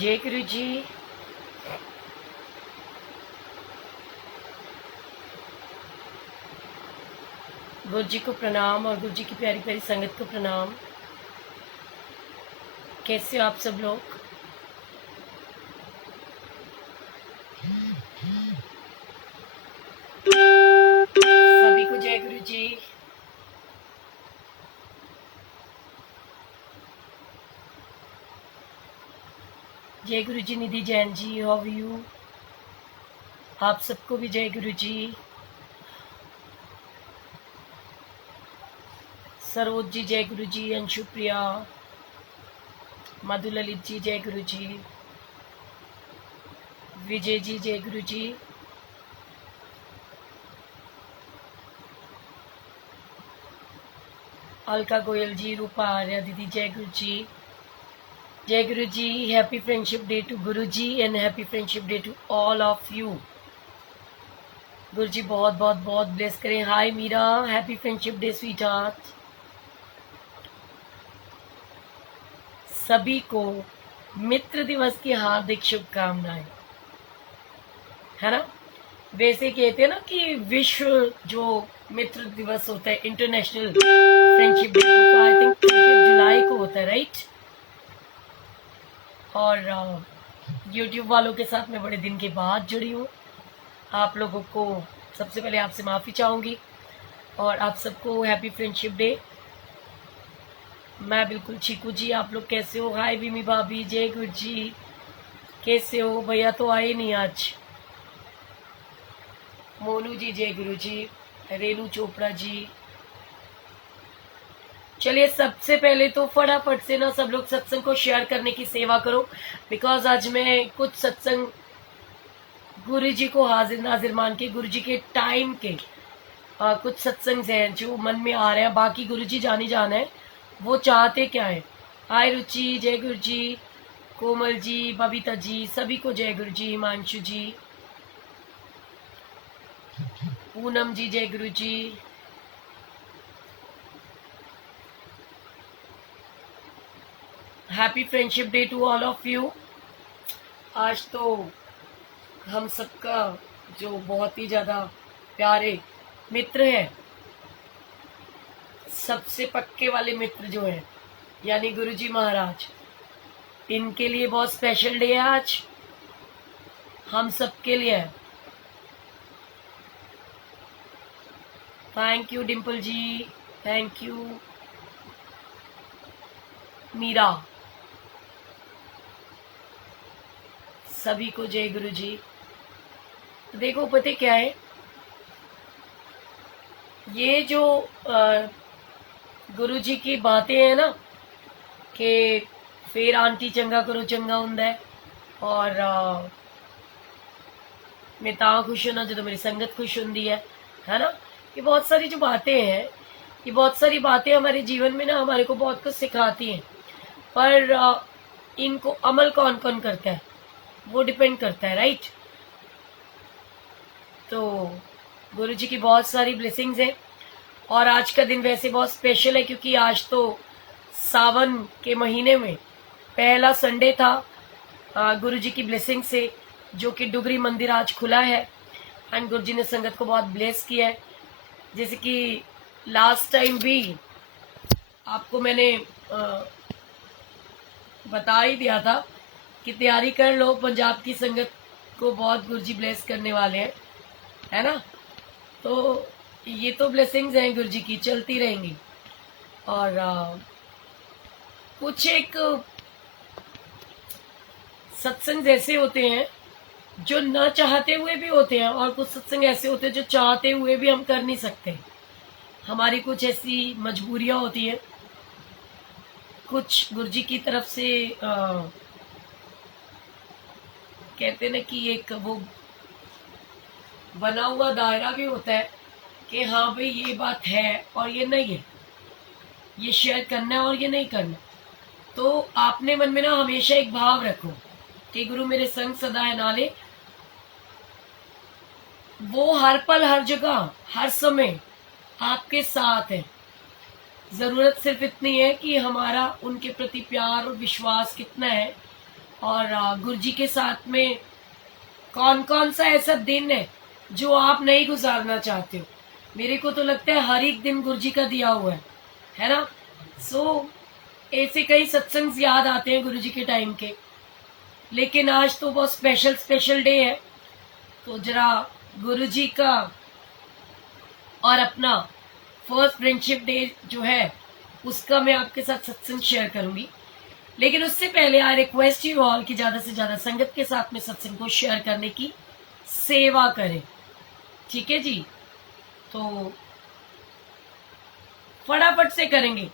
जय गुरु जी। गुरु जी को प्रणाम और गुरु जी की प्यारी प्यारी संगत को प्रणाम। कैसे हो आप सब लोग? सभी को जय गुरु जी। जय गुरु जी। निधि जैन जी, हाउ यू? आप सबको भी जय गुरु जी। सरोज जी जय गुरु जी। अंशु प्रिया, मधु ललित जी जय गुरु जी। विजय जी जय गुरु जी। अलका गोयल जी, रूपा आर्या दीदी जय गुरु जी। जय Guru ji. Happy friendship day to Guru ji and happy friendship day to all of you. Guru ji बहुत बहुत बहुत ब्लेस करें। Hi Meera, happy friendship day sweetheart. सभी को मित्र दिवस की हार्दिक शुभकामनाएं, है ना। वैसे कहते हैं ना कि विश्व जो मित्र दिवस होता है, इंटरनेशनल फ्रेंडशिप डे, तो आई थिंक 30 जुलाई को होता है, राइट। और यूट्यूब वालों के साथ मैं बड़े दिन के बाद जुड़ी हूँ। आप लोगों को सबसे पहले आपसे माफ़ी चाहूँगी और आप सबको हैप्पी फ्रेंडशिप डे। मैं बिल्कुल चीकू जी, आप लोग कैसे हो? हाय विमी भाभी, जय गुरु जी। कैसे हो? भैया तो आए नहीं आज। मोनू जी जय गुरु जी। रेनू चोपड़ा जी। चलिए सबसे पहले तो फटाफट से ना सब लोग सत्संग को शेयर करने की सेवा करो, बिकॉज आज मैं कुछ सत्संग गुरु जी को हाजिर नाजिर मान के, गुरु जी के टाइम के कुछ सत्संग हैं जो मन में आ रहे हैं। बाकी गुरु जी जानी जाना है वो चाहते क्या है। हाय रुचि जय गुरु जी। कोमल जी, बबीता जी, सभी को जय गुरु जी। हिमांशु जी, पूनम जी जय Guru ji. Happy friendship day to all of you. आज तो हम सबका जो बहुत ही ज्यादा प्यारे मित्र हैं, सबसे पक्के वाले मित्र जो हैं, यानी गुरु जी महाराज, इनके लिए बहुत स्पेशल डे है आज, हम सबके लिए है। Thank you Dimple ji, thank you Meera, सभी को जय गुरु जी। तो देखो पता क्या है, ये जो गुरु जी की बातें हैं ना कि फिर आंटी चंगा करो चंगा हुंदा है, और मैं ता खुश होना जो मेरी संगत खुश होंगी है ना। ये बहुत सारी जो बातें हैं, ये बहुत सारी बातें हमारे जीवन में ना हमारे को बहुत कुछ सिखाती हैं, पर इनको अमल कौन कौन करता है वो डिपेंड करता है, राइट। तो गुरु जी की बहुत सारी ब्लेसिंग्स हैं और आज का दिन वैसे बहुत स्पेशल है क्योंकि आज तो सावन के महीने में पहला संडे था। गुरु जी की ब्लेसिंग से जो कि डुगरी मंदिर आज खुला है एंड गुरु जी ने संगत को बहुत ब्लेस किया है। जैसे कि लास्ट टाइम भी आपको मैंने बता ही दिया था कि तैयारी कर लो, पंजाब की संगत को बहुत गुरु जी ब्लेस करने वाले हैं, है ना। तो ये तो ब्लेसिंग्स हैं गुरु जी की, चलती रहेंगी। और कुछ एक सत्संग ऐसे होते हैं जो न चाहते हुए भी होते हैं और कुछ सत्संग ऐसे होते हैं जो चाहते हुए भी हम कर नहीं सकते। हमारी कुछ ऐसी मजबूरियां होती हैं, कुछ गुरुजी की तरफ से कहते हैं ना कि एक वो बना हुआ दायरा भी होता है कि हाँ भाई ये बात है और ये नहीं है, ये शेयर करना है और ये नहीं करना। तो आपने मन में ना हमेशा एक भाव रखो कि गुरु मेरे संग सदा है नाले। वो हर पल हर जगह हर समय आपके साथ है। जरूरत सिर्फ इतनी है कि हमारा उनके प्रति प्यार और विश्वास कितना है और गुरु जी के साथ में कौन कौन सा ऐसा दिन है जो आप नहीं गुजारना चाहते हो। मेरे को तो लगता है हर एक दिन गुरु जी का दिया हुआ है ना। ऐसे कई सत्संग याद आते हैं गुरु जी के टाइम के, लेकिन आज तो बहुत स्पेशल डे है। तो जरा गुरु जी का और अपना फर्स्ट फ्रेंडशिप डे जो है उसका मैं आपके साथ सत्संग शेयर करूंगी। लेकिन उससे पहले आई रिक्वेस्ट यू ऑल कि ज्यादा से ज्यादा संगत के साथ में सत्संग को शेयर करने की सेवा करें, ठीक है जी। तो फटाफट से करेंगे।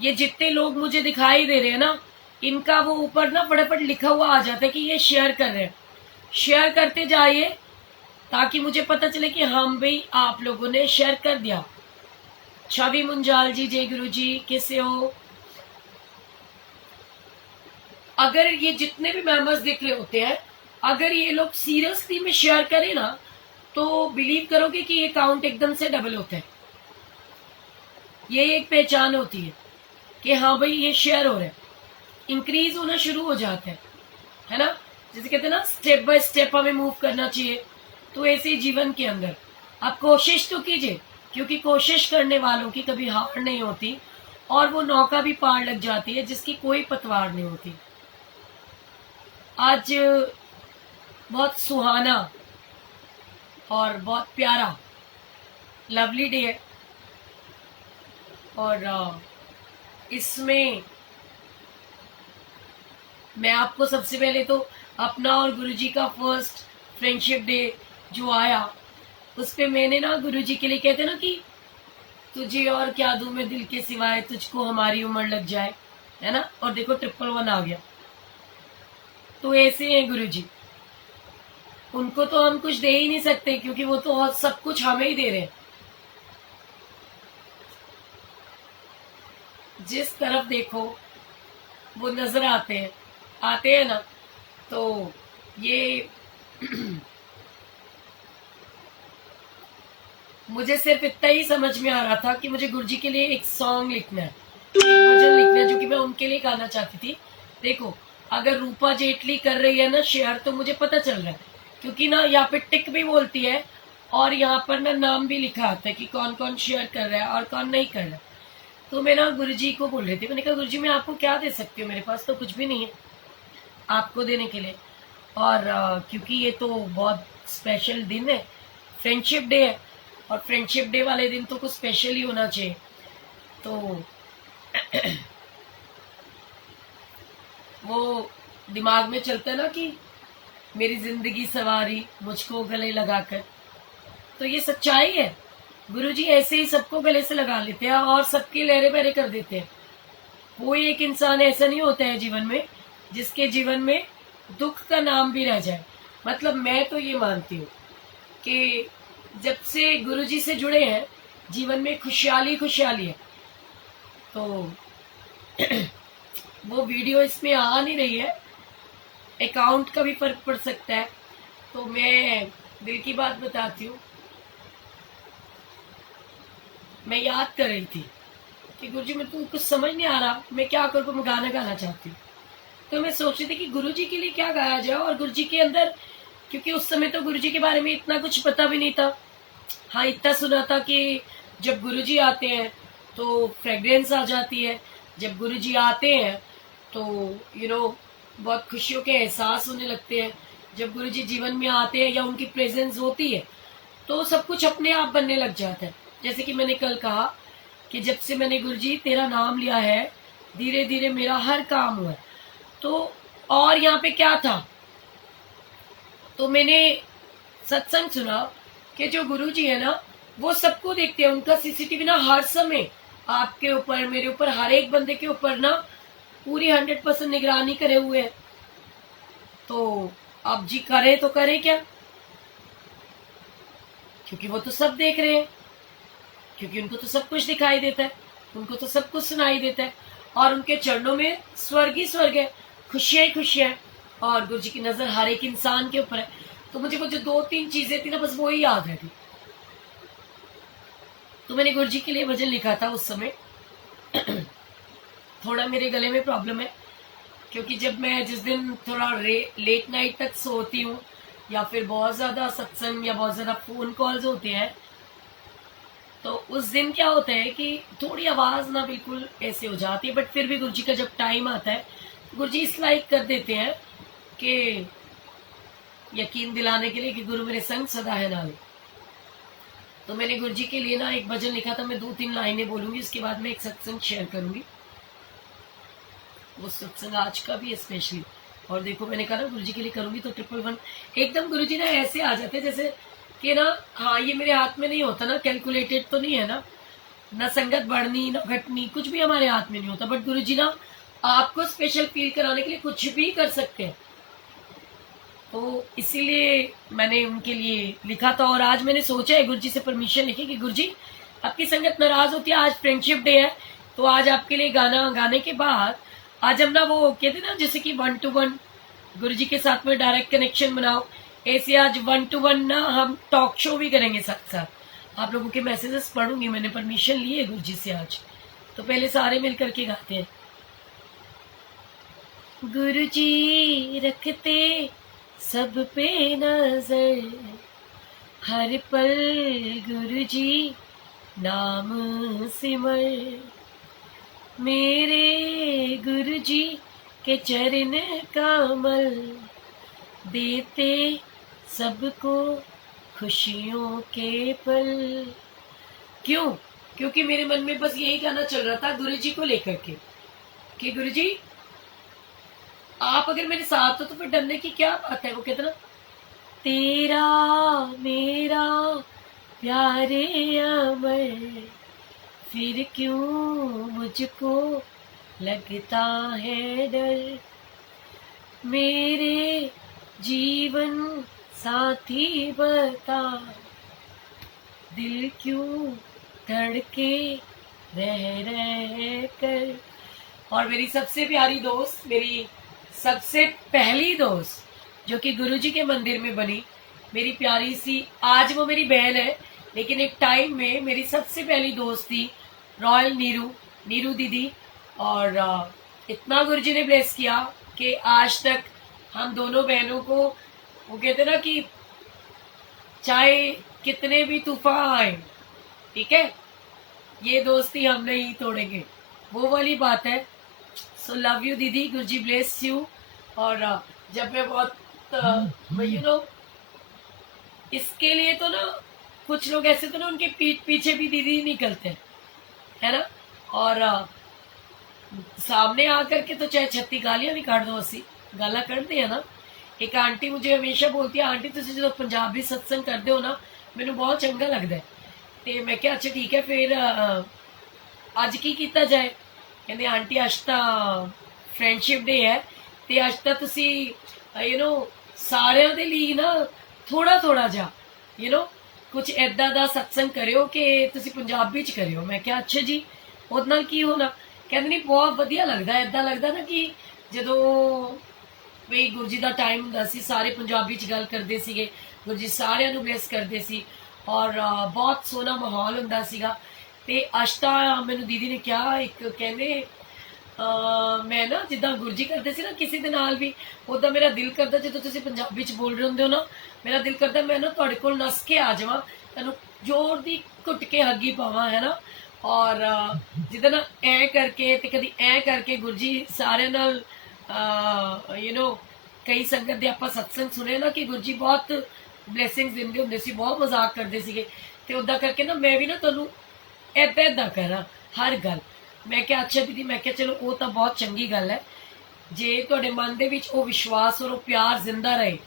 ये जितने लोग मुझे दिखाई दे रहे हैं ना, इनका वो ऊपर ना फटाफट लिखा हुआ आ जाता है कि ये शेयर कर रहे हैं। शेयर करते जाइए ताकि मुझे पता चले कि हम भी आप लोगों ने शेयर कर दिया। छवि मुंजाल जी, जय गुरु जी, कैसे हो। अगर ये जितने भी मेंबर्स दिख रहे होते हैं, अगर ये लोग सीरियसली में शेयर करें ना, तो बिलीव करोगे कि ये काउंट एकदम से डबल होता है। ये एक पहचान होती है कि हाँ भाई ये शेयर हो रहा है, इंक्रीज होना शुरू हो जाता है ना। जैसे कहते हैं ना, स्टेप बाय स्टेप हमें मूव करना चाहिए। तो ऐसे ही जीवन के अंदर आप कोशिश तो कीजिए, क्योंकि कोशिश करने वालों की कभी हार नहीं होती, और वो नौका भी पार लग जाती है जिसकी कोई पतवार नहीं होती। आज बहुत सुहाना और बहुत प्यारा लवली डे है, और इसमें मैं आपको सबसे पहले तो अपना और गुरुजी का फर्स्ट फ्रेंडशिप डे जो आया, उस पे मैंने ना गुरुजी के लिए कहते ना कि तुझे और क्या दूं मैं दिल के सिवाय, तुझको हमारी उम्र लग जाए, है ना। और देखो 111 आ गया। तो ऐसे हैं गुरुजी, उनको तो हम कुछ दे ही नहीं सकते, क्योंकि वो तो सब कुछ हमें ही दे रहे हैं। जिस तरफ देखो वो नजर आते हैं ना। तो ये मुझे सिर्फ इतना ही समझ में आ रहा था कि मुझे गुरुजी के लिए एक सॉन्ग लिखना है, एक भजन लिखना है, जो कि मैं उनके लिए गाना चाहती थी। देखो, अगर रूपा जेटली कर रही है ना शेयर, तो मुझे पता चल रहा है, क्योंकि ना यहाँ पे टिक भी बोलती है और यहाँ पर ना नाम भी लिखा आता है कि कौन कौन शेयर कर रहा है और कौन नहीं कर रहा है। तो मैं ना गुरुजी को बोल रही थी, मैंने कहा गुरुजी मैं आपको क्या दे सकती हूँ, मेरे पास तो कुछ भी नहीं है आपको देने के लिए। और क्योंकि ये तो बहुत स्पेशल दिन है, फ्रेंडशिप डे है, और फ्रेंडशिप डे वाले दिन तो कुछ स्पेशल ही होना चाहिए। तो वो दिमाग में चलता है ना कि मेरी जिंदगी सवारी मुझको गले लगाकर। तो ये सच्चाई है, गुरुजी ऐसे ही सबको गले से लगा लेते हैं और सबकी लहरे बहरे कर देते हैं। कोई एक इंसान ऐसा नहीं होता है जीवन में जिसके जीवन में दुख का नाम भी रह जाए। मतलब मैं तो ये मानती हूँ कि जब से गुरुजी से जुड़े हैं, जीवन में खुशहाली है। तो वो वीडियो इसमें आ नहीं रही है, अकाउंट का भी फर्क पड़ सकता है। तो मैं दिल की बात बताती हूँ, मैं याद कर रही थी कि गुरुजी मैं तो कुछ समझ नहीं आ रहा, मैं क्या करूँ, मैं गाना गाना चाहती हूँ। तो मैं सोच रही थी कि गुरुजी के लिए क्या गाया जाए, और गुरुजी के अंदर, क्योंकि उस समय तो गुरुजी के बारे में इतना कुछ पता भी नहीं था। हाँ, इतना सुना था कि जब गुरुजी आते हैं तो फ्रेग्रेंस आ जाती है, जब गुरुजी आते हैं तो बहुत खुशियों के एहसास होने लगते हैं। जब गुरुजी जीवन में आते हैं या उनकी प्रेजेंस होती है तो सब कुछ अपने आप बनने लग जाता है। जैसे कि मैंने कल कहा कि जब से मैंने गुरुजी तेरा नाम लिया है, धीरे धीरे मेरा हर काम हुआ है। तो और यहाँ पे क्या था, तो मैंने सत्संग सुना कि जो गुरुजी है ना, वो सबको देखते हैं, उनका सीसीटीवी ना हर समय आपके ऊपर, मेरे ऊपर, हर एक बंदे के ऊपर ना पूरी 100% निगरानी करे हुए है। तो अब जी करे तो करे क्या, क्योंकि वो तो सब देख रहे हैं, क्योंकि उनको तो सब कुछ दिखाई देता है, उनको तो सब कुछ सुनाई देता है, और उनके चरणों में स्वर्ग ही स्वर्ग है, खुशियां ही खुशियां है, और गुरु जी की नजर हर एक इंसान के ऊपर है। तो मुझे वो जो 2-3 चीजें थी ना, बस वो ही याद रहती। तो मैंने गुरु जी के लिए भजन लिखा था उस समय। थोड़ा मेरे गले में प्रॉब्लम है, क्योंकि जब मैं जिस दिन थोड़ा लेट नाइट तक सोती हूँ या फिर बहुत ज्यादा सत्संग या बहुत ज्यादा फोन कॉल्स होते हैं, तो उस दिन क्या होता है कि थोड़ी आवाज ना बिल्कुल ऐसे हो जाती है, बट फिर भी गुरु जी का जब टाइम आता है तो गुरु जी इस लाइक कर देते हैं कि यकीन दिलाने के लिए कि गुरु मेरे संग सदा है नाल। तो मैंने गुरु जी के लिए ना एक भजन लिखा था, मैं 2-3 लाइनें बोलूंगी, उसके बाद मैं एक सत्संग शेयर करूंगी। वो सत्संग आज का भी है स्पेशली। और देखो मैंने कहा ना गुरु जी के लिए करूंगी तो 111 एकदम गुरु जी ना ऐसे आ जाते जैसे कि ना, हाँ ये मेरे हाथ में नहीं होता ना, कैलकुलेटेड तो नहीं है ना, ना संगत बढ़नी ना घटनी, कुछ भी हमारे हाथ में नहीं होता, बट गुरु जी ना आपको स्पेशल फील कराने के लिए कुछ भी कर सकते हैं। तो इसीलिए मैंने उनके लिए लिखा था। और आज मैंने सोचा है गुरु जी से परमिशन लेके कि गुरु जी आपकी संगत नाराज होती है, आज फ्रेंडशिप डे है, तो आज आपके लिए गाना गाने के बाद आज हम ना वो कहते ना जैसे कि 1-to-1 गुरु जी के साथ में डायरेक्ट कनेक्शन बनाओ, ऐसे आज 1-to-1 ना हम टॉक शो भी करेंगे साथ साथ। आप लोगों के मैसेजेस पढ़ूंगी, मैंने परमिशन ली है गुरु जी से आज। तो पहले सारे मिल करके गाते हैं। गुरु जी रखते सब पे नजर, हर पल गुरु जी नाम सिमर, मेरे गुरु जी के चरण कमल, देते सबको खुशियों के पल। क्यों? क्योंकि मेरे मन में बस यही गाना चल रहा था गुरु जी को लेकर के कि गुरु जी आप अगर मेरे साथ हो तो फिर डरने की क्या बात है। वो कहते ना, तेरा मेरा प्यारे अमर, फिर क्यों मुझको लगता है डर, मेरे जीवन साथी बता, दिल क्यों धड़के रह कर। और मेरी सबसे प्यारी दोस्त, मेरी सबसे पहली दोस्त जो कि गुरुजी के मंदिर में बनी, मेरी प्यारी सी, आज वो मेरी बहन है लेकिन एक टाइम में मेरी सबसे पहली दोस्त थी, रॉयल नीरू दीदी। और इतना गुरुजी ने ब्लेस किया कि आज तक हम दोनों बहनों को, वो कहते ना कि चाहे कितने भी तूफान आए, ठीक है, ये दोस्ती हम नहीं तोड़ेंगे, वो वाली बात है। सो लव यू दीदी, गुरुजी ब्लेस यू। और जब मैं बहुत यू नो इसके लिए तो ना कुछ लोग ऐसे तो ना उनके पीठ पीछे भी दीदी निकलते हैं, है ना। और सामने आकर के तो चाहे 36 गालियां भी काट दो, 80 गाला करते हैं ना। एक आंटी मुझे हमेशा बोलती है, आंटी तुम जो पंजाबी सत्संग करते हो ना मैनू बहुत चंगा लगता है। तो मैं क्या अच्छा ठीक है फिर अज की किया जाए। कहते आंटी अज तो फ्रेंडशिप डे है तो अज तो तुसी सारिਆਂ ਦੇ ਲਈ ना थोड़ा थोड़ा जा कुछ ऐदा दा सत्संग करियो कि तुसी पंजाबी च करियो। मैं क्या अच्छा जी ਉਹਦੇ ਨਾਲ ਕੀ होना। कहते नहीं बहुत ਵਧੀਆ लगता, ऐदा लगता ना कि ਜਦੋਂ ਵੀ ਗੁਰੂ ਜੀ ਦਾ ਟਾਈਮ ਹੁੰਦਾ ਸੀ ਸਾਰੇ ਪੰਜਾਬੀ ਚ ਗੱਲ ਕਰਦੇ ਸੀਗੇ, ਗੁਰੂ ਜੀ ਸਾਰਿਆਂ ਨੂੰ ਬਲੈਸ ਕਰਦੇ ਸੀ ਔਰ ਬਹੁਤ ਸੋਹਣਾ ਮਾਹੌਲ ਹੁੰਦਾ ਸੀਗਾ। ਤੇ ਅੱਜ ਤਾਂ ਮੈਨੂੰ ਦੀਦੀ ਨੇ ਕਿਹਾ ਇੱਕ ਕਹਿੰਦੇ ਮੈਂ ਨਾ ਜਿੱਦਾਂ ਗੁਰੂ ਜੀ ਕਰਦੇ ਸੀ ਨਾ ਕਿਸੇ ਦੇ ਨਾਲ ਵੀ, ਉਦਾਂ ਮੇਰਾ ਦਿਲ ਕਰਦਾ ਜਦੋਂ ਤੁਸੀਂ ਪੰਜਾਬੀ ਚ ਬੋਲ ਰਹੇ ਹੁੰਦੇ ਹੋ ਨਾ, ਮੇਰਾ ਦਿਲ ਕਰਦਾ ਮੈਂ ਨਾ ਤੁਹਾਡੇ ਕੋਲ ਨੱਸ ਕੇ ਆ ਜਾਵਾਂ, ਤੁਹਾਨੂੰ ਜ਼ੋਰ ਦੀ ਘੁੱਟ ਕੇ ਹੱਗੀ ਪਾਵਾਂ, ਹੈ ਨਾ। ਔਰ ਜਿੱਦਾਂ ਨਾ ਐ ਕਰਕੇ ਤੇ ਕਦੀ ਐ ਕਰਕੇ ਗੁਰੂ ਜੀ ਸਾਰਿਆਂ ਨਾਲ ਕਈ ਸੰਗਤ ਦੇ ਆਪਾਂ ਸਤਸੰਗ ਸੁਣੇ ਨਾ ਕਿ ਗੁਰੂ ਜੀ ਬਹੁਤ ਬਲੇਸਿੰਗਸ ਦਿੰਦੇ ਹੁੰਦੇ ਸੀ, ਬਹੁਤ ਮਜ਼ਾਕ ਕਰਦੇ ਸੀਗੇ। ਤੇ ਉਦਾਂ ਕਰਕੇ ਨਾ ਮੈਂ ਵੀ ਨਾ ਤੁਹਾਨੂੰ ਏਦਾਂ ਕਰਾਂ ਹਰ ਗੱਲ। ਮੈਂ ਕਿਹਾ ਅੱਛਾ ਦੀਦੀ, ਮੈਂ ਕਿਹਾ ਚਲੋ ਉਹ ਤਾਂ ਬਹੁਤ ਚੰਗੀ ਗੱਲ ਹੈ ਜੇ ਤੁਹਾਡੇ ਮਨ ਦੇ ਵਿੱਚ ਉਹ ਵਿਸ਼ਵਾਸ ਔਰ ਉਹ ਪਿਆਰ ਜ਼ਿੰਦਾ ਰਹੇ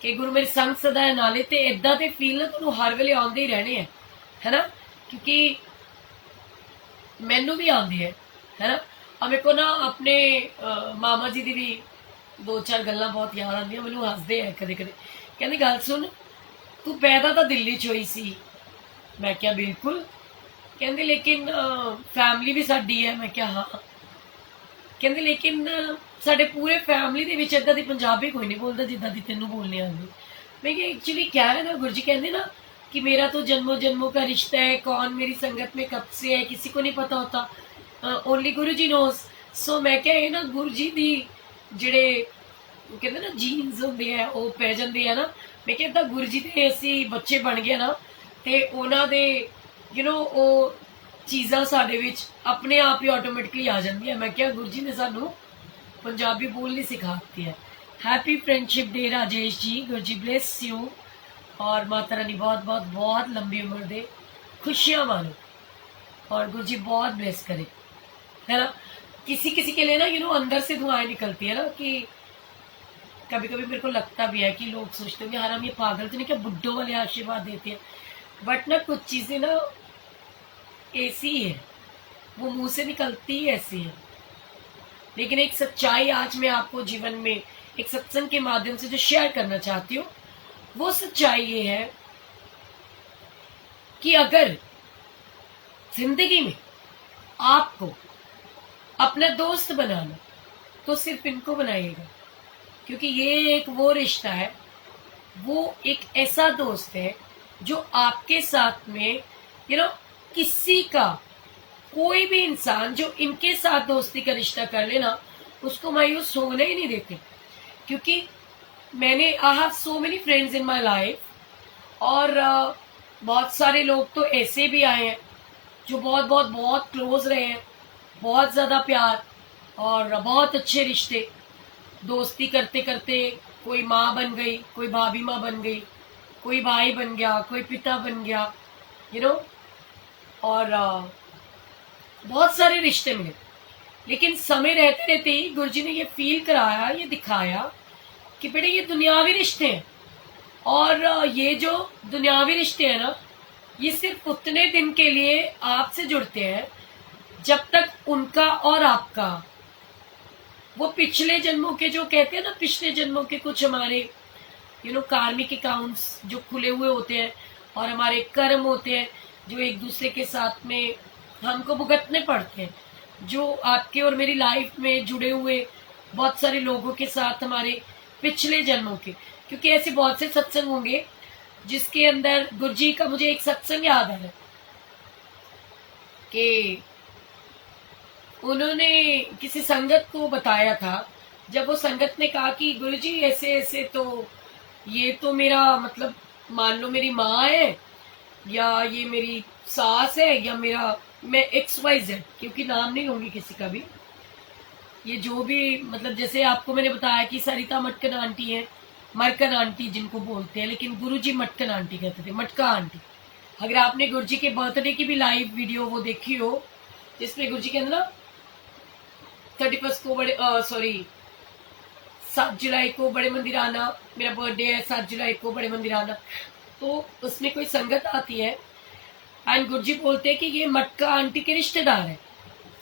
ਕਿ ਗੁਰੂ ਮੇਰੇ ਸੰਗ ਸਦਾ ਹੈ ਨਾਲੇ, ਤੇ ਏਦਾਂ ਦੇ ਫੀਲ ਨਾ ਤੁਹਾਨੂੰ ਹਰ ਵੇਲੇ ਆਉਂਦੇ ਹੀ ਰਹਿਣੇ ਹੈ, ਹੈ ਨਾ। ਕਿਉਂਕਿ ਮੈਨੂੰ ਵੀ ਆਉਂਦੇ ਹੈ ਨਾ। ਆ ਮੇਰੇ ਕੋ ਨਾ ਆਪਣੇ ਮਾਮਾ ਜੀ ਦੀ ਵੀ 2-4 ਗੱਲਾਂ ਬਹੁਤ ਯਾਦ ਆਉਂਦੀਆਂ, ਮੈਨੂੰ ਹੱਸਦੇ ਆ ਕਦੇ ਕਦੇ। ਕਹਿੰਦੇ ਗੱਲ ਸੁਣ, ਤੂੰ ਪੈਦਾ ਤਾਂ ਦਿੱਲੀ 'ਚ ਹੋਈ ਸੀ। ਮੈਂ ਕਿਹਾ ਬਿਲਕੁਲ। ਕਹਿੰਦੇ ਲੇਕਿਨ ਫੈਮਿਲੀ ਵੀ ਸਾਡੀ ਹੈ। ਮੈਂ ਕਿਹਾ ਹਾਂ। ਕਹਿੰਦੇ ਲੇਕਿਨ ਸਾਡੇ ਪੂਰੇ ਫੈਮਿਲੀ ਦੇ ਵਿੱਚ ਏਦਾਂ ਦੀ ਪੰਜਾਬੀ ਕੋਈ ਨਹੀਂ ਬੋਲਦਾ ਜਿੱਦਾਂ ਦੀ ਤੈਨੂੰ ਬੋਲਣੀ ਆਉਂਦੀ। मैं क्या एक्चुअली क्या है ना, गुरु जी कहते ना कि मेरा तो जन्मों जन्मों का रिश्ता है, कौन मेरी संगत में कब से है किसी को नहीं पता होता, ओनली गुरु जी नोस। सो मैं क्या है ना गुरु जी दी ਜਿਹੜੇ ਕਹਿੰਦੇ ਨਾ ਜੀਨਸ ਹੁੰਦੇ ਆ ਉਹ ਪੈ ਜਾਂਦੇ ਆ ਨਾ। ਮੈਂ ਕਹਿੰਦਾ ਗੁਰੂ ਜੀ ਦੇ ਅਸੀਂ ਬੱਚੇ ਬਣ ਗਏ ਨਾ ਤੇ ਉਹਨਾਂ ਦੇ ਉਹ ਚੀਜ਼ਾਂ ਸਾਡੇ ਵਿੱਚ ਆਪਣੇ ਆਪ ਹੀ ਆਟੋਮੈਟਿਕਲੀ ਆ ਜਾਂਦੀਆਂ। ਮੈਂ ਕਿਹਾ ਗੁਰੂ ਜੀ ਨੇ ਸਾਨੂੰ ਪੰਜਾਬੀ ਬੋਲਣੀ सिखाती है। Happy friendship day Rajesh ji, Guru ji bless you और माता रानी बहुत बहुत बहुत लंबी उम्र दे, खुशियां मानो और गुरु जी बहुत ब्लेस करे, है ना। किसी किसी के लिए ना अंदर से दुआएं निकलती है ना कि कभी कभी मेरे को लगता भी है कि लोग सोचते हैं यार हम ये पागल तो नहीं क्या बुड्ढों वाले आशीर्वाद देते हैं, बट ना कुछ चीजें ना ऐसी है, वो मुंह से निकलती ही ऐसी है। लेकिन एक सच्चाई आज मैं आपको जीवन में एक सत्संग के माध्यम से जो शेयर करना चाहती हूँ वो सच्चाई ये है कि अगर जिंदगी में आपको अपना दोस्त बनाना तो सिर्फ इनको बनाइएगा, क्योंकि ये एक वो रिश्ता है, वो एक ऐसा दोस्त है जो आपके साथ में किसी का कोई भी इंसान जो इनके साथ दोस्ती का रिश्ता कर लेना उसको मायूस होने ही नहीं देते। क्योंकि मैंने I have so many friends in my life और बहुत सारे लोग तो ऐसे भी आए हैं जो बहुत बहुत बहुत क्लोज रहे हैं, बहुत ज़्यादा प्यार और बहुत अच्छे रिश्ते, दोस्ती करते करते कोई माँ बन गई, कोई भाभी माँ बन गई, कोई भाई बन गया, कोई पिता बन गया, और बहुत सारे रिश्ते मिले। लेकिन समय रहते रहते ही गुरुजी ने ये फील कराया, ये दिखाया कि बेटे ये दुनियावी रिश्ते हैं और ये जो दुनियावी रिश्ते हैं ना ये सिर्फ उतने दिन के लिए आपसे जुड़ते हैं जब तक उनका और आपका वो पिछले जन्मों के जो कहते हैं ना, पिछले जन्मों के कुछ हमारे कार्मिक अकाउंट्स जो खुले हुए होते हैं और हमारे कर्म होते हैं जो एक दूसरे के साथ में हमको भुगतने पड़ते हैं, जो आपके और मेरी लाइफ में जुड़े हुए बहुत सारे लोगों के साथ हमारे पिछले जन्मों के। क्योंकि ऐसे बहुत से सत्संग होंगे जिसके अंदर गुरुजी का मुझे एक सत्संग याद है कि उन्होंने किसी संगत को बताया था। जब वो संगत ने कहा कि गुरुजी ऐसे ऐसे तो ये तो मेरा मतलब मान लो मेरी माँ है या ये मेरी सास है या मेरा मैं XYZ, क्योंकि नाम नहीं लूंगी किसी का भी, ये जो भी मतलब जैसे आपको मैंने बताया कि सरिता मटकन आंटी है, मरकन आंटी जिनको बोलते हैं, लेकिन गुरुजी मटकन आंटी कहते थे, मटका आंटी। अगर आपने गुरुजी के बर्थडे की भी लाइव वीडियो वो देखी हो जिसमें गुरुजी के अंदर ना 31 को बड़े 7 जुलाई को बड़े मंदिर आना, मेरा बर्थडे है 7 जुलाई को बड़े मंदिर आना, तो उसमें कोई संगत आती है एंड गुरुजी बोलते हैं कि ये मटका आंटी के रिश्तेदार है,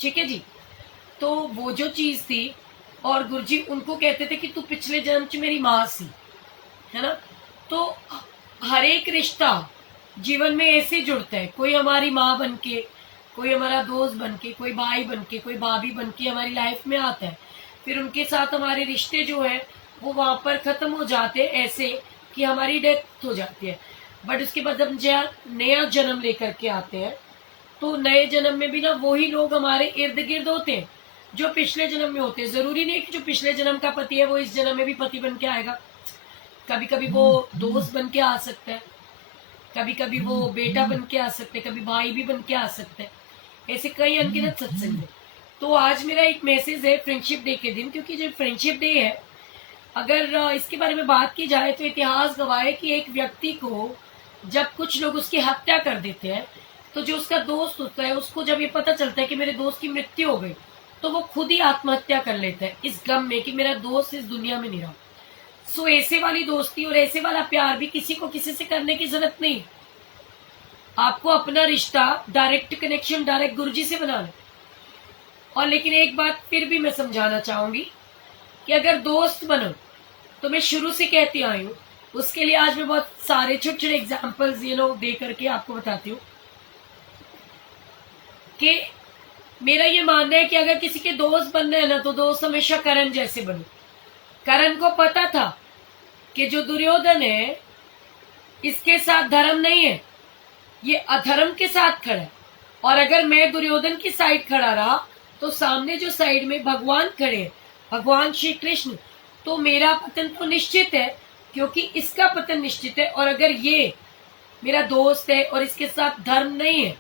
ठीक है जी। तो वो जो चीज थी और गुरुजी उनको कहते थे कि तू पिछले जन्म च मेरी माँ सी, है ना। तो हर एक रिश्ता जीवन में ऐसे जुड़ता है, कोई हमारी माँ बन के, कोई हमारा दोस्त बन के, कोई भाई बन के, कोई भाभी बन के हमारी लाइफ में आता है, फिर उनके साथ हमारे रिश्ते जो है वो वहां पर खत्म हो जाते हैं ऐसे कि हमारी डेथ हो जाती है। बट उसके बाद हम नया जन्म लेकर के आते हैं तो नए जन्म में भी ना वही लोग हमारे इर्द गिर्द होते हैं जो पिछले जन्म में होते हैं। जरूरी नहीं है कि जो पिछले जन्म का पति है वो इस जन्म में भी पति बन के आएगा, कभी कभी वो दोस्त बन के आ सकता है, कभी कभी वो बेटा बन के आ सकते हैं, कभी भाई भी बन के आ सकते हैं, ऐसे कई अनगिनत सत्संग है। तो आज मेरा एक मैसेज है फ्रेंडशिप डे के दिन, क्योंकि जो फ्रेंडशिप डे है अगर इसके बारे में बात की जाए तो इतिहास गवाह है कि एक व्यक्ति को जब कुछ लोग उसकी हत्या कर देते हैं तो जो उसका दोस्त होता है उसको जब ये पता चलता है कि मेरे दोस्त की मृत्यु हो गई तो वो खुद ही आत्महत्या कर लेता है इस गम में कि मेरा दोस्त इस दुनिया में नहीं रहा। सो ऐसे वाली दोस्ती और ऐसे वाला प्यार भी किसी को किसी से करने की जरूरत नहीं। आपको अपना रिश्ता डायरेक्ट कनेक्शन डायरेक्ट गुरुजी से बनाना। और लेकिन एक बात फिर भी मैं समझाना चाहूंगी कि अगर दोस्त बनो तो मैं शुरू से कहती आई हूँ, उसके लिए आज मैं बहुत सारे छोटे छोटे एग्जाम्पल्स दे करके आपको बताती हूँ कि मेरा ये मानना है कि अगर किसी के दोस्त बनना है ना तो दोस्त हमेशा करण जैसे बनो। करण को पता था कि जो दुर्योधन है इसके साथ धर्म नहीं है, ये अधर्म के साथ खड़ा है, और अगर मैं दुर्योधन की साइड खड़ा रहा तो सामने जो साइड में भगवान खड़े हैं भगवान श्री कृष्ण, तो मेरा पतन तो निश्चित है, क्योंकि इसका पतन निश्चित है। और अगर ये मेरा दोस्त है और इसके साथ धर्म नहीं है,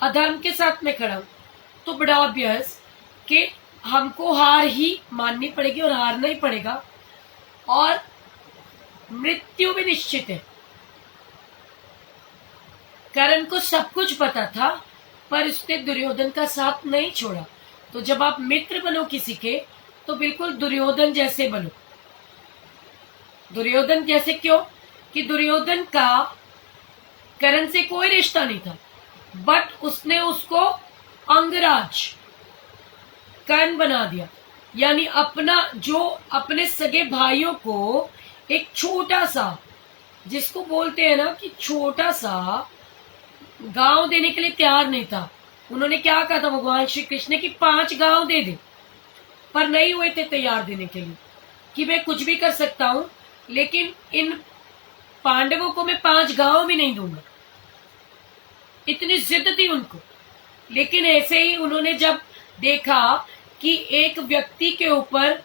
अधर्म के साथ में खड़ा हूं, तो बड़ा ऑब्वियस कि हमको हार ही माननी पड़ेगी और हारना ही पड़ेगा, और मृत्यु भी निश्चित है। कर्ण को सब कुछ पता था, पर उसने दुर्योधन का साथ नहीं छोड़ा। तो जब आप मित्र बनो किसी के, तो बिल्कुल दुर्योधन जैसे बनो। दुर्योधन जैसे क्यों? कि दुर्योधन का कर्ण से कोई रिश्ता नहीं था, बट उसने उसको अंगराज कर्ण बना दिया। यानी अपना, जो अपने सगे भाइयों को एक छोटा सा, जिसको बोलते हैं ना कि छोटा सा गांव देने के लिए तैयार नहीं था। उन्होंने क्या कहा था भगवान श्री कृष्ण ने कि 5 गांव दे दे, पर नहीं हुए थे तैयार देने के लिए, कि मैं कुछ भी कर सकता हूं, लेकिन इन पांडवों को मैं 5 गांव भी नहीं दूंगा। इतनी जिद थी उनको। लेकिन ऐसे ही उन्होंने जब देखा कि एक व्यक्ति के ऊपर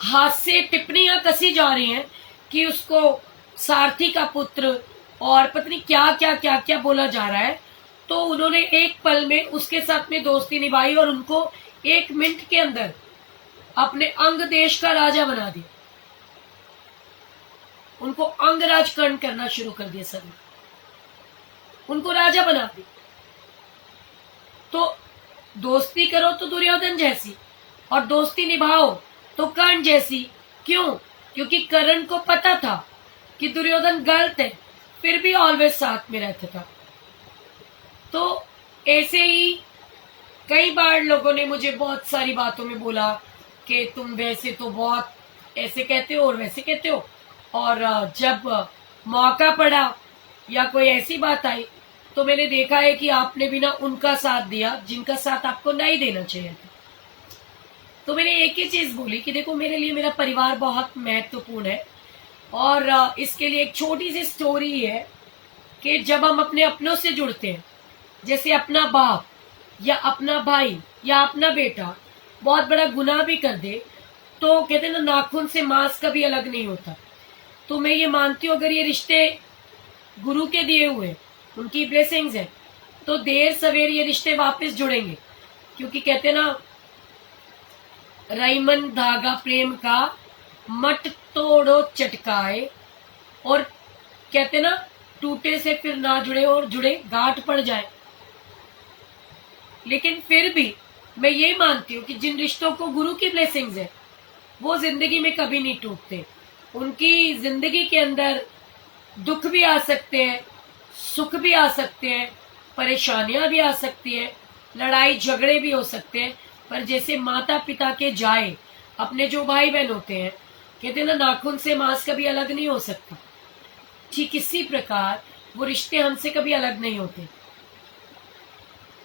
हाथ से टिप्पणियां कसी जा रही हैं कि उसको सारथी का पुत्र और पत्नी क्या क्या क्या क्या बोला जा रहा है, तो उन्होंने एक पल में उसके साथ में दोस्ती निभाई और उनको 1 मिनट के अंदर अपने अंग देश का राजा बना दिया। उनको अंगराज कर्ण करना शुरू कर दिया सर, उनको राजा बना दिया। तो दोस्ती करो तो दुर्योधन जैसी, और दोस्ती निभाओ तो कर्ण जैसी। क्यों? क्योंकि कर्ण को पता था कि दुर्योधन गलत है, फिर भी ऑलवेज साथ में रहता था। तो ऐसे ही कई बार लोगों ने मुझे बहुत सारी बातों में बोला कि तुम वैसे तो बहुत ऐसे कहते हो और वैसे कहते हो, और जब मौका पड़ा या कोई ऐसी बात आई, तो मैंने देखा है कि आपने भी ना उनका साथ दिया जिनका साथ आपको नहीं देना चाहिए था। तो मैंने एक ही चीज बोली कि देखो, मेरे लिए मेरा परिवार बहुत महत्वपूर्ण है, और इसके लिए एक छोटी सी स्टोरी है कि जब हम अपने अपनों से जुड़ते हैं, जैसे अपना बाप या अपना भाई या अपना बेटा बहुत बड़ा गुनाह भी कर दे, तो कहते हैं ना, नाखून से मांस कभी अलग नहीं होता। तो मैं ये मानती हूँ, अगर ये रिश्ते गुरु के दिए हुए, उनकी ब्लेसिंग्स है, तो देर सवेर ये रिश्ते वापस जुड़ेंगे। क्योंकि कहते हैं ना, रईमन धागा प्रेम का मत तोड़ो चटकाए, और कहते ना, टूटे से फिर ना जुड़े और जुड़े गांठ पड़ जाए। लेकिन फिर भी मैं ये मानती हूँ कि जिन रिश्तों को गुरु की ब्लेसिंग्स है, वो जिंदगी में कभी नहीं टूटते। उनकी जिंदगी के अंदर दुख भी आ सकते हैं, सुख भी आ सकते हैं, परेशानियां भी आ सकती हैं, लड़ाई झगड़े भी हो सकते हैं, पर जैसे माता पिता के जाए अपने जो भाई बहन होते हैं, कहते हैं ना, नाखून से मांस कभी अलग नहीं हो सकता, ठीक इसी प्रकार वो रिश्ते हमसे कभी अलग नहीं होते।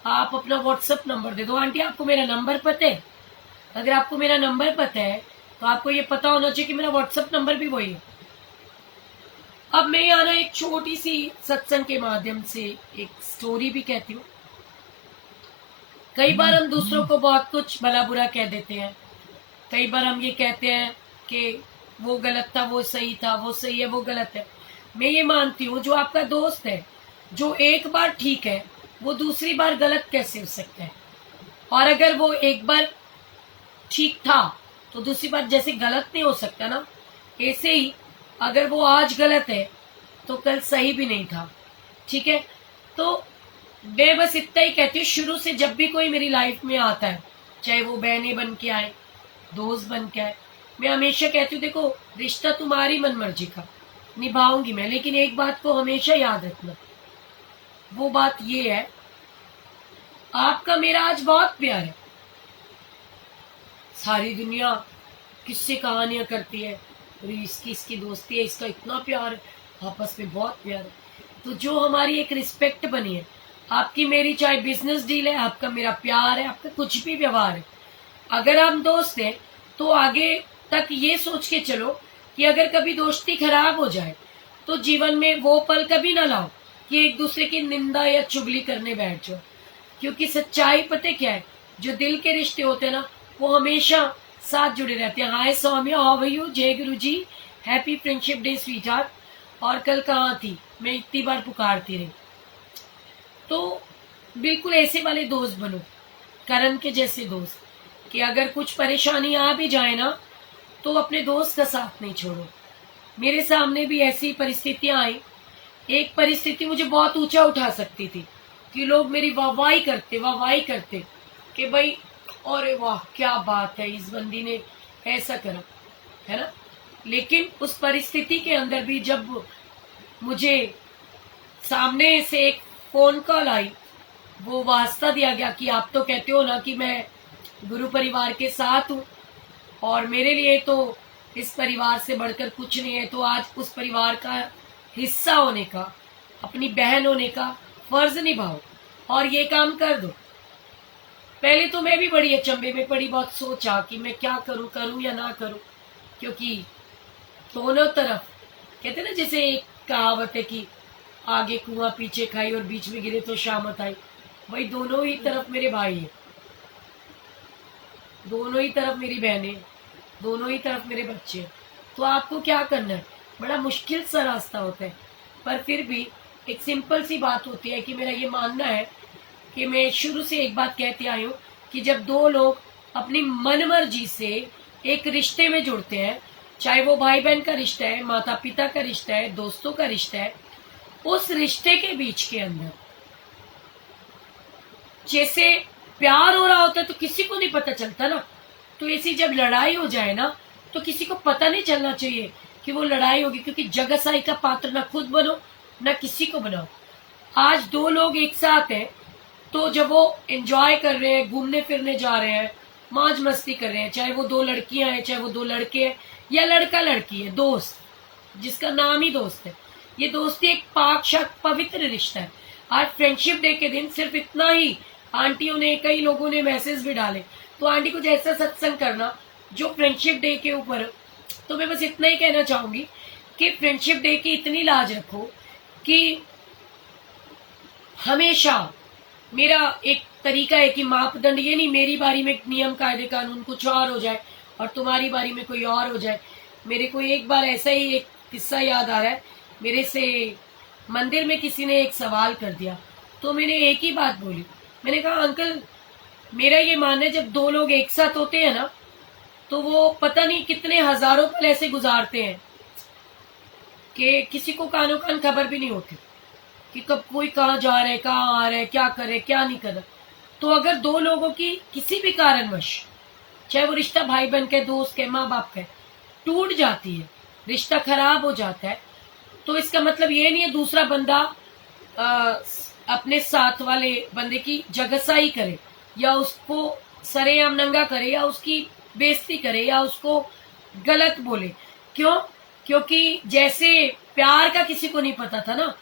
आप अपना व्हाट्सएप नंबर दे दो। आंटी, आपको मेरा नंबर पता है? अगर आपको मेरा नंबर पता है तो आपको ये पता होना चाहिए कि मेरा व्हाट्सएप नंबर भी वही है। अब मैं यहाँ ना एक छोटी सी सत्संग के माध्यम से एक स्टोरी भी कहती हूँ। कई बार हम दूसरों को बहुत कुछ भला बुरा कह देते हैं। कई बार हम ये कहते हैं कि वो गलत था, वो सही था, वो सही है, वो गलत है। मैं ये मानती हूँ, जो आपका दोस्त है, जो एक बार ठीक है, वो दूसरी बार गलत कैसे हो सकता है? और अगर वो एक बार ठीक था तो दूसरी बार जैसे गलत नहीं हो सकता ना, ऐसे ही अगर वो आज गलत है तो कल सही भी नहीं था। ठीक है? तो मैं बस इतना ही कहती हूँ, शुरू से जब भी कोई मेरी लाइफ में आता है, चाहे वो बहनें बन के आए, दोस्त बन के आए, मैं हमेशा कहती हूँ, देखो, रिश्ता तुम्हारी मन मर्जी का, निभाऊंगी मैं, लेकिन एक बात को हमेशा याद रखना। वो बात ये है, आपका मेरा आज बहुत प्यार है। सारी दुनिया किससे कहानियां करती है, इसकी इसकी दोस्ती है, इसका इतना प्यार है, आपस में बहुत प्यार है। तो जो हमारी एक रिस्पेक्ट बनी है, आपकी मेरी चाहे बिजनेस डील है, आपका मेरा प्यार है, आपका कुछ भी व्यवहार है, अगर हम दोस्त हैं तो आगे तक ये सोच के चलो कि अगर कभी दोस्ती खराब हो जाए तो जीवन में वो पल कभी ना लाओ कि एक दूसरे की निंदा या चुगली करने बैठ जाओ। क्योंकि सच्चाई पता क्या है, जो दिल के रिश्ते होते हैं ना, वो हमेशा साथ जुड़े रहते हैं। Hi Saumya, how are you? जय Guru ji, happy friendship day sweetheart. और कल कहाँ थी? मैं इतनी बार पुकारती रही। तो बिल्कुल ऐसे वाले दोस्त बनो, करण के जैसे दोस्त, कि अगर कुछ परेशानी आ भी जाए ना तो अपने दोस्त का साथ नहीं छोड़ो। मेरे सामने भी ऐसी परिस्थितियां आई। एक परिस्थिति मुझे बहुत ऊंचा उठा सकती थी कि लोग मेरी वाहवाही करते कि भाई अरे वाह क्या बात है, इस बंदी ने ऐसा करा, है ना। लेकिन उस परिस्थिति के अंदर भी जब मुझे सामने से एक फोन कॉल आई, वो वास्ता दिया गया कि आप तो कहते हो ना कि मैं गुरु परिवार के साथ हूँ और मेरे लिए तो इस परिवार से बढ़कर कुछ नहीं है, तो आज उस परिवार का हिस्सा होने का, अपनी बहन होने का फर्ज निभाओ और ये काम कर दो। पहले तो मैं भी बड़ी अचंभे में पड़ी, बहुत सोचा कि मैं क्या करूं, करूं या ना करूं, क्योंकि दोनों तरफ कहते ना, जैसे एक कहावत है कि आगे कुआं पीछे खाई और बीच में गिरे तो शामत आई, वही दोनों ही तरफ मेरे भाई है, दोनों ही तरफ मेरी बहनें, दोनों ही तरफ मेरे बच्चे। तो आपको क्या करना है? बड़ा मुश्किल सा रास्ता होता है, पर फिर भी एक सिंपल सी बात होती है कि मेरा ये मानना है कि मैं शुरू से एक बात कहते आई हूँ कि जब दो लोग अपनी मनमर्जी से एक रिश्ते में जुड़ते हैं, चाहे वो भाई बहन का रिश्ता है, माता पिता का रिश्ता है, दोस्तों का रिश्ता है, उस रिश्ते के बीच के अंदर जैसे प्यार हो रहा होता है तो किसी को नहीं पता चलता ना। तो ऐसी जब लड़ाई हो जाए ना तो किसी को पता नहीं चलना चाहिए कि वो लड़ाई होगी, क्योंकि जगसाई का पात्र ना खुद बनो ना किसी को बनाओ। आज दो लोग एक साथ हैं तो जब वो एंजॉय कर रहे हैं, घूमने फिरने जा रहे हैं, मौज मस्ती कर रहे हैं, चाहे वो दो लड़कियां हैं, चाहे वो दो लड़के हैं, या लड़का लड़की है, दोस्त जिसका नाम ही दोस्त है, ये दोस्ती एक पाक शाक पवित्र रिश्ता है। आज फ्रेंडशिप डे के दिन सिर्फ इतना ही आंटियों ने, कई लोगों ने मैसेज भी डाले, तो आंटी कुछ ऐसा सत्संग करना जो फ्रेंडशिप डे के ऊपर। तो मैं बस इतना ही कहना चाहूंगी कि फ्रेंडशिप डे की इतनी लाज रखो कि हमेशा मेरा एक तरीका है कि मापदंड ये नहीं मेरी बारी में नियम कायदे कानून कुछ और हो जाए और तुम्हारी बारी में कोई और हो जाए। मेरे को एक बार ऐसा ही एक किस्सा याद आ रहा है, मेरे से मंदिर में किसी ने एक सवाल कर दिया, तो मैंने एक ही बात बोली, मैंने कहा अंकल मेरा ये मानना है जब दो लोग एक साथ होते हैं ना तो वो पता नहीं कितने हजारों पल ऐसे गुजारते हैं कि किसी को कानो कान खबर भी नहीं होती कि कब कोई कहाँ जा रहा है, कहाँ आ रहा है, क्या कर रहे, क्या नहीं कर रहा। तो अगर दो लोगों की किसी भी कारणवश, चाहे वो रिश्ता भाई बहन का, दोस्त के, माँ बाप का, टूट जाती है, रिश्ता खराब हो जाता है, तो इसका मतलब ये नहीं है दूसरा बंदा अपने साथ वाले बंदे की जगसाई करे या उसको सरेआम नंगा करे या उसकी बेइज्जती करे या उसको गलत बोले। क्यों? क्योंकि जैसे प्यार का किसी को नहीं पता था ना,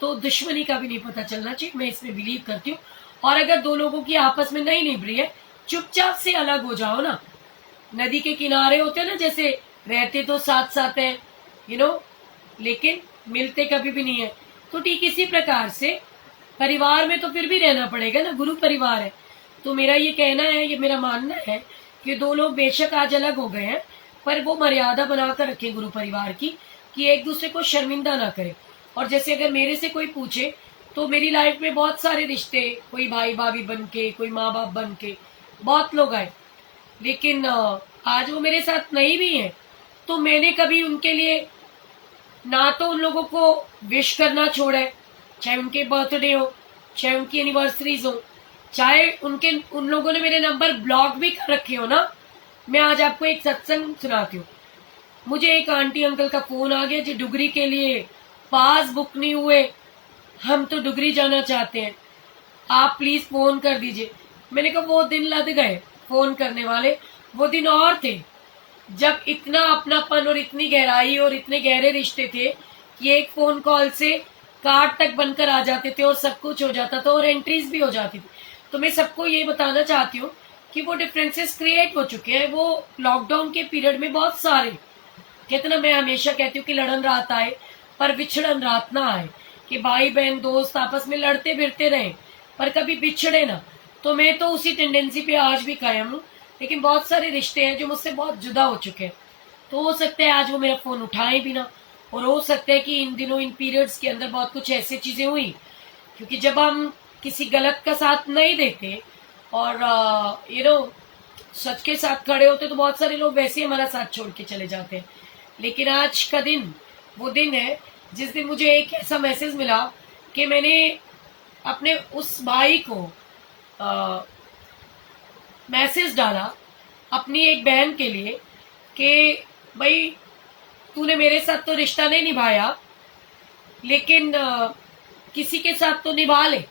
तो दुश्मनी का भी नहीं पता चलना चाहिए। मैं इसमें बिलीव करती हूँ। और अगर दो लोगों की आपस में नहीं निभ रही है, चुपचाप से अलग हो जाओ ना। नदी के किनारे होते हैं ना, जैसे रहते तो साथ साथ हैं, लेकिन मिलते कभी भी नहीं है। तो ठीक इसी प्रकार से परिवार में तो फिर भी रहना पड़ेगा ना, गुरु परिवार है। तो मेरा ये कहना है, ये मेरा मानना है कि दो लोग बेशक आज अलग हो गए हैं, पर वो मर्यादा बनाकर रखें गुरु परिवार की, कि एक दूसरे को शर्मिंदा ना करें। और जैसे अगर मेरे से कोई पूछे तो मेरी लाइफ में बहुत सारे रिश्ते, कोई भाई भाभी बन के, कोई माँ बाप बन के, बहुत लोग आए, लेकिन आज वो मेरे साथ नहीं भी हैं, तो मैंने कभी उनके लिए ना तो उन लोगों को विश करना छोड़ा है, चाहे उनके बर्थडे हो, चाहे उनकी एनिवर्सरीज हो, चाहे उन लोगों ने मेरे नंबर ब्लॉक भी कर रखे हो ना। मैं आज आपको एक सत्संग सुनाती हूँ। मुझे एक आंटी अंकल का फोन आ गया जी, डुगरी के लिए पास बुक नहीं हुए, हम तो डुगरी जाना चाहते हैं, आप प्लीज फोन कर दीजिए। मैंने कहा वो दिन लद गए, फोन करने वाले वो दिन और थे जब इतना अपनापन और इतनी गहराई और इतने गहरे रिश्ते थे कि एक फोन कॉल से कार्ड तक बनकर आ जाते थे और सब कुछ हो जाता था और एंट्रीज भी हो जाती थी। तो मैं सबको ये बताना चाहती हूँ कि वो डिफरेंसेस क्रिएट हो चुके हैं। वो लॉकडाउन के पीरियड में बहुत सारे, कहते ना, मैं हमेशा कहती हूँ कि लड़न रात आए पर बिछड़न रात ना आए, कि भाई बहन दोस्त आपस में लड़ते फिरते रहे पर कभी बिछड़े ना। तो मैं तो उसी टेंडेंसी पे आज भी कायम हूँ लेकिन बहुत सारे रिश्ते हैं जो मुझसे बहुत जुदा हो चुके हैं। तो हो सकता है आज वो मेरा फोन उठाए भी ना, और हो सकता है कि इन दिनों इन पीरियड्स के अंदर बहुत कुछ ऐसी चीजें हुई, क्योंकि जब हम किसी गलत का साथ नहीं देते और सच के साथ खड़े होते तो बहुत सारे लोग वैसे ही हमारा साथ छोड़ के चले जाते हैं। लेकिन आज का दिन वो दिन है जिस दिन मुझे एक ऐसा मैसेज मिला कि मैंने अपने उस भाई को मैसेज डाला अपनी एक बहन के लिए कि भाई तूने मेरे साथ तो रिश्ता नहीं निभाया, लेकिन किसी के साथ तो निभा ले।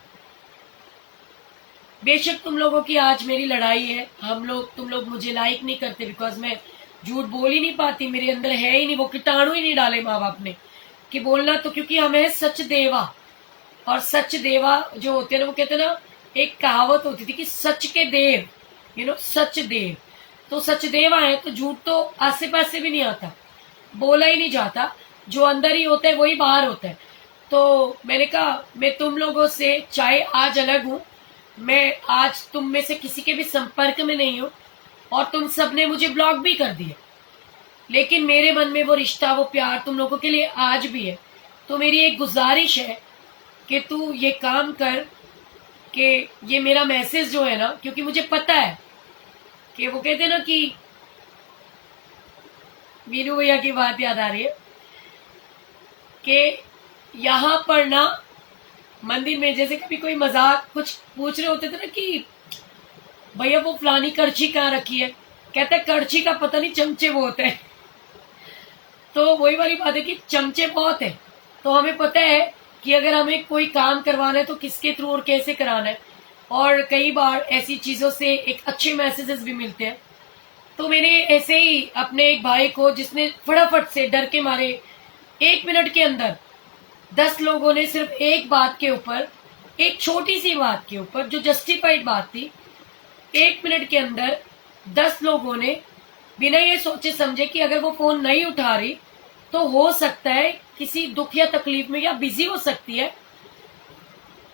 बेशक तुम लोगों की आज मेरी लड़ाई है, तुम लोग मुझे लाइक नहीं करते बिकॉज मैं झूठ बोल ही नहीं पाती, मेरे अंदर है ही नहीं, वो कीटाणु ही नहीं डाले माँ बाप ने कि बोलना। तो क्योंकि हमें सच देवा, और सच देवा जो होते हैं ना, वो कहते हैं ना, एक कहावत होती थी कि सच के देव, सच देव। तो सच देवा है तो झूठ तो आसे पास से भी नहीं आता, बोला ही नहीं जाता, जो अंदर ही होता है वही बाहर होता है। तो मैंने कहा मैं तुम लोगों से चाहे आज अलग हूं, मैं आज तुम में से किसी के भी संपर्क में नहीं हूं, और तुम सबने मुझे ब्लॉक भी कर दिया, लेकिन मेरे मन में वो रिश्ता, वो प्यार तुम लोगों के लिए आज भी है। तो मेरी एक गुजारिश है कि तू ये काम कर कि ये मेरा मैसेज जो है ना, क्योंकि मुझे पता है कि वो कहते हैं ना कि मीनू भैया की बात याद आ रही है कि यहाँ पर ना मंदिर में जैसे कभी कोई मजाक कुछ पूछ रहे होते थे ना कि भैया वो फलानी करछी कहाँ रखी है, कहते हैं करछी का पता नहीं, चमचे बहुत है। तो वही वाली बात है कि चमचे बहुत है, तो हमें पता है कि अगर हमें कोई काम करवाना है तो किसके थ्रू और कैसे कराना है, और कई बार ऐसी चीजों से एक अच्छे मैसेजेस भी मिलते हैं। तो मैंने ऐसे ही अपने एक भाई को, जिसने फटाफट से डर के मारे 1 मिनट के अंदर 10 लोगों ने सिर्फ एक बात के ऊपर, एक छोटी सी बात के ऊपर जो जस्टिफाइड बात थी, 1 मिनट के अंदर 10 लोगों ने बिना ये सोचे समझे कि अगर वो फोन नहीं उठा रही तो हो सकता है किसी दुख या तकलीफ में, या बिजी हो सकती है।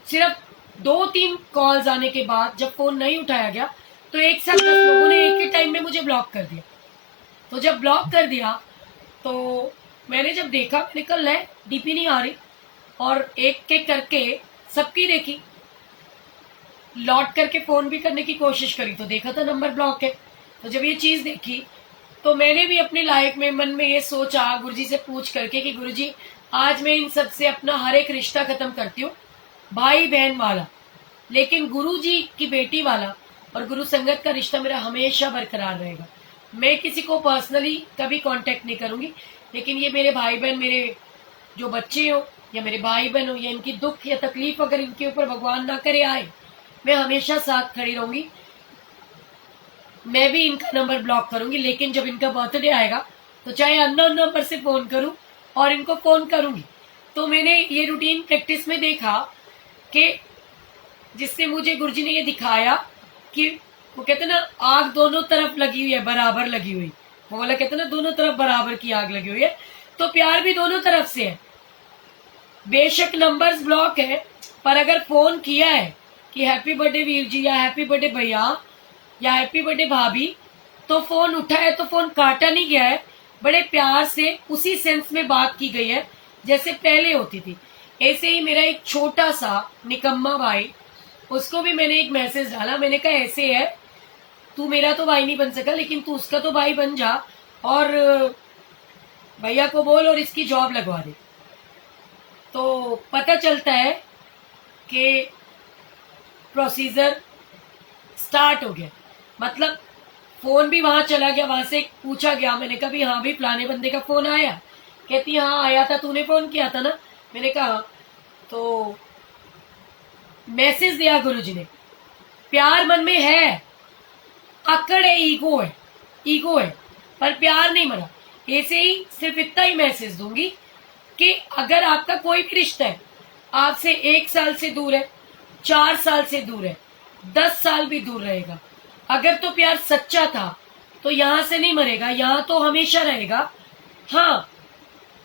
सिर्फ 2-3 कॉल्स आने के बाद जब फोन नहीं उठाया गया तो एक साथ 10 लोगों ने एक ही टाइम में मुझे ब्लॉक कर दिया। तो जब ब्लॉक कर दिया तो मैंने जब देखा, मैंने कल है डीपी नहीं आ रही, और एक एक करके सबकी देखी, लौट करके फोन भी करने की कोशिश करी तो देखा था नंबर ब्लॉक है। तो जब ये चीज देखी तो मैंने भी अपनी लाइफ में मन में ये सोचा, गुरुजी से पूछ करके कि गुरुजी आज मैं इन सब से अपना हर एक रिश्ता खत्म करती हूँ, भाई बहन वाला, लेकिन गुरुजी की बेटी वाला और गुरु संगत का रिश्ता मेरा हमेशा बरकरार रहेगा। मैं किसी को पर्सनली कभी कांटेक्ट नहीं करूंगी, लेकिन ये मेरे भाई बहन, मेरे जो बच्चे हो या मेरे भाई बहन हो, या इनकी दुख या तकलीफ अगर इनके ऊपर भगवान ना करे आए, मैं हमेशा साथ खड़ी रहूंगी। मैं भी इनका नंबर ब्लॉक करूंगी, लेकिन जब इनका बर्थडे आएगा तो चाहे अननोन नंबर से फोन करूं और इनको फोन करूंगी। तो मैंने ये रूटीन प्रैक्टिस में देखा कि जिससे मुझे गुरुजी ने ये दिखाया कि वो कहते ना, आग दोनों तरफ लगी हुई है, बराबर लगी हुई, वो वाला कहते ना, दोनों तरफ बराबर की आग लगी हुई है, तो प्यार भी दोनों तरफ से है। बेशक नंबर्स ब्लॉक है, पर अगर फोन किया है कि हैप्पी बर्थडे वीर जी, या हैप्पी बर्थडे भैया, या हैप्पी बर्थडे भाभी, तो फोन उठा है, तो फोन काटा नहीं गया है, बड़े प्यार से उसी सेंस में बात की गई है जैसे पहले होती थी। ऐसे ही मेरा एक छोटा सा निकम्मा भाई, उसको भी मैंने एक मैसेज डाला, मैंने कहा ऐसे है, तू मेरा तो भाई नहीं बन सका, लेकिन तू उसका तो भाई बन जा, और भैया को बोल और इसकी जॉब लगवा दे। तो पता चलता है कि प्रोसीजर स्टार्ट हो गया, मतलब फोन भी वहां चला गया, वहां से पूछा गया, मैंने कहा भी हाँ भी फलाने बंदे का फोन आया, कहती हाँ आया था, तूने फोन किया था ना, मैंने कहा हाँ। तो मैसेज दिया गुरुजी ने, प्यार मन में है, अकड़ है, ईगो है, पर प्यार नहीं मरा। ऐसे ही सिर्फ इतना ही मैसेज दूंगी कि अगर आपका कोई भी रिश्ता है, आपसे 1 साल से दूर है, 4 साल से दूर है, 10 साल भी दूर रहेगा, अगर तो प्यार सच्चा था तो यहां से नहीं मरेगा, यहां तो हमेशा रहेगा। हाँ,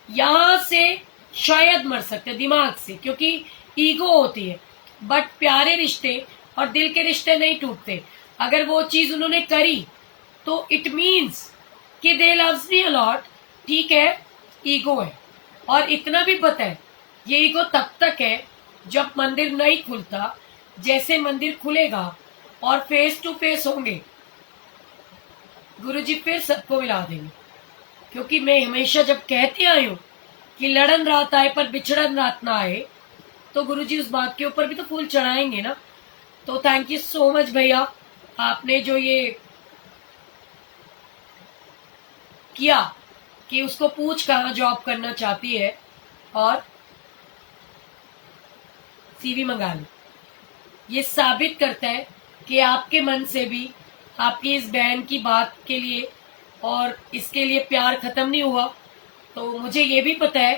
यहां से शायद मर सकते दिमाग से, क्योंकि ईगो होती है, बट प्यारे रिश्ते और दिल के रिश्ते नहीं टूटते। अगर वो चीज उन्होंने करी तो इट मीन्स कि दे लव्स मी अलॉट, ठीक है, ईगो है। और इतना भी पता है ये ईगो तब तक है जब मंदिर नहीं खुलता। जैसे मंदिर खुलेगा और फेस टू फेस होंगे, गुरुजी फिर सबको मिला देंगे। क्योंकि मैं हमेशा जब कहती आई हूँ कि लड़न रात आए पर बिछड़न रात ना आए, तो गुरुजी उस बात के ऊपर भी तो फूल चढ़ाएंगे ना। तो थैंक यू सो मच भैया, आपने जो ये किया कि उसको पूछ कहाँ जॉब करना चाहती है और सीवी मंगा ली। ये साबित करता है कि आपके मन से भी आपकी इस बहन की बात के लिए और इसके लिए प्यार खत्म नहीं हुआ। तो मुझे ये भी पता है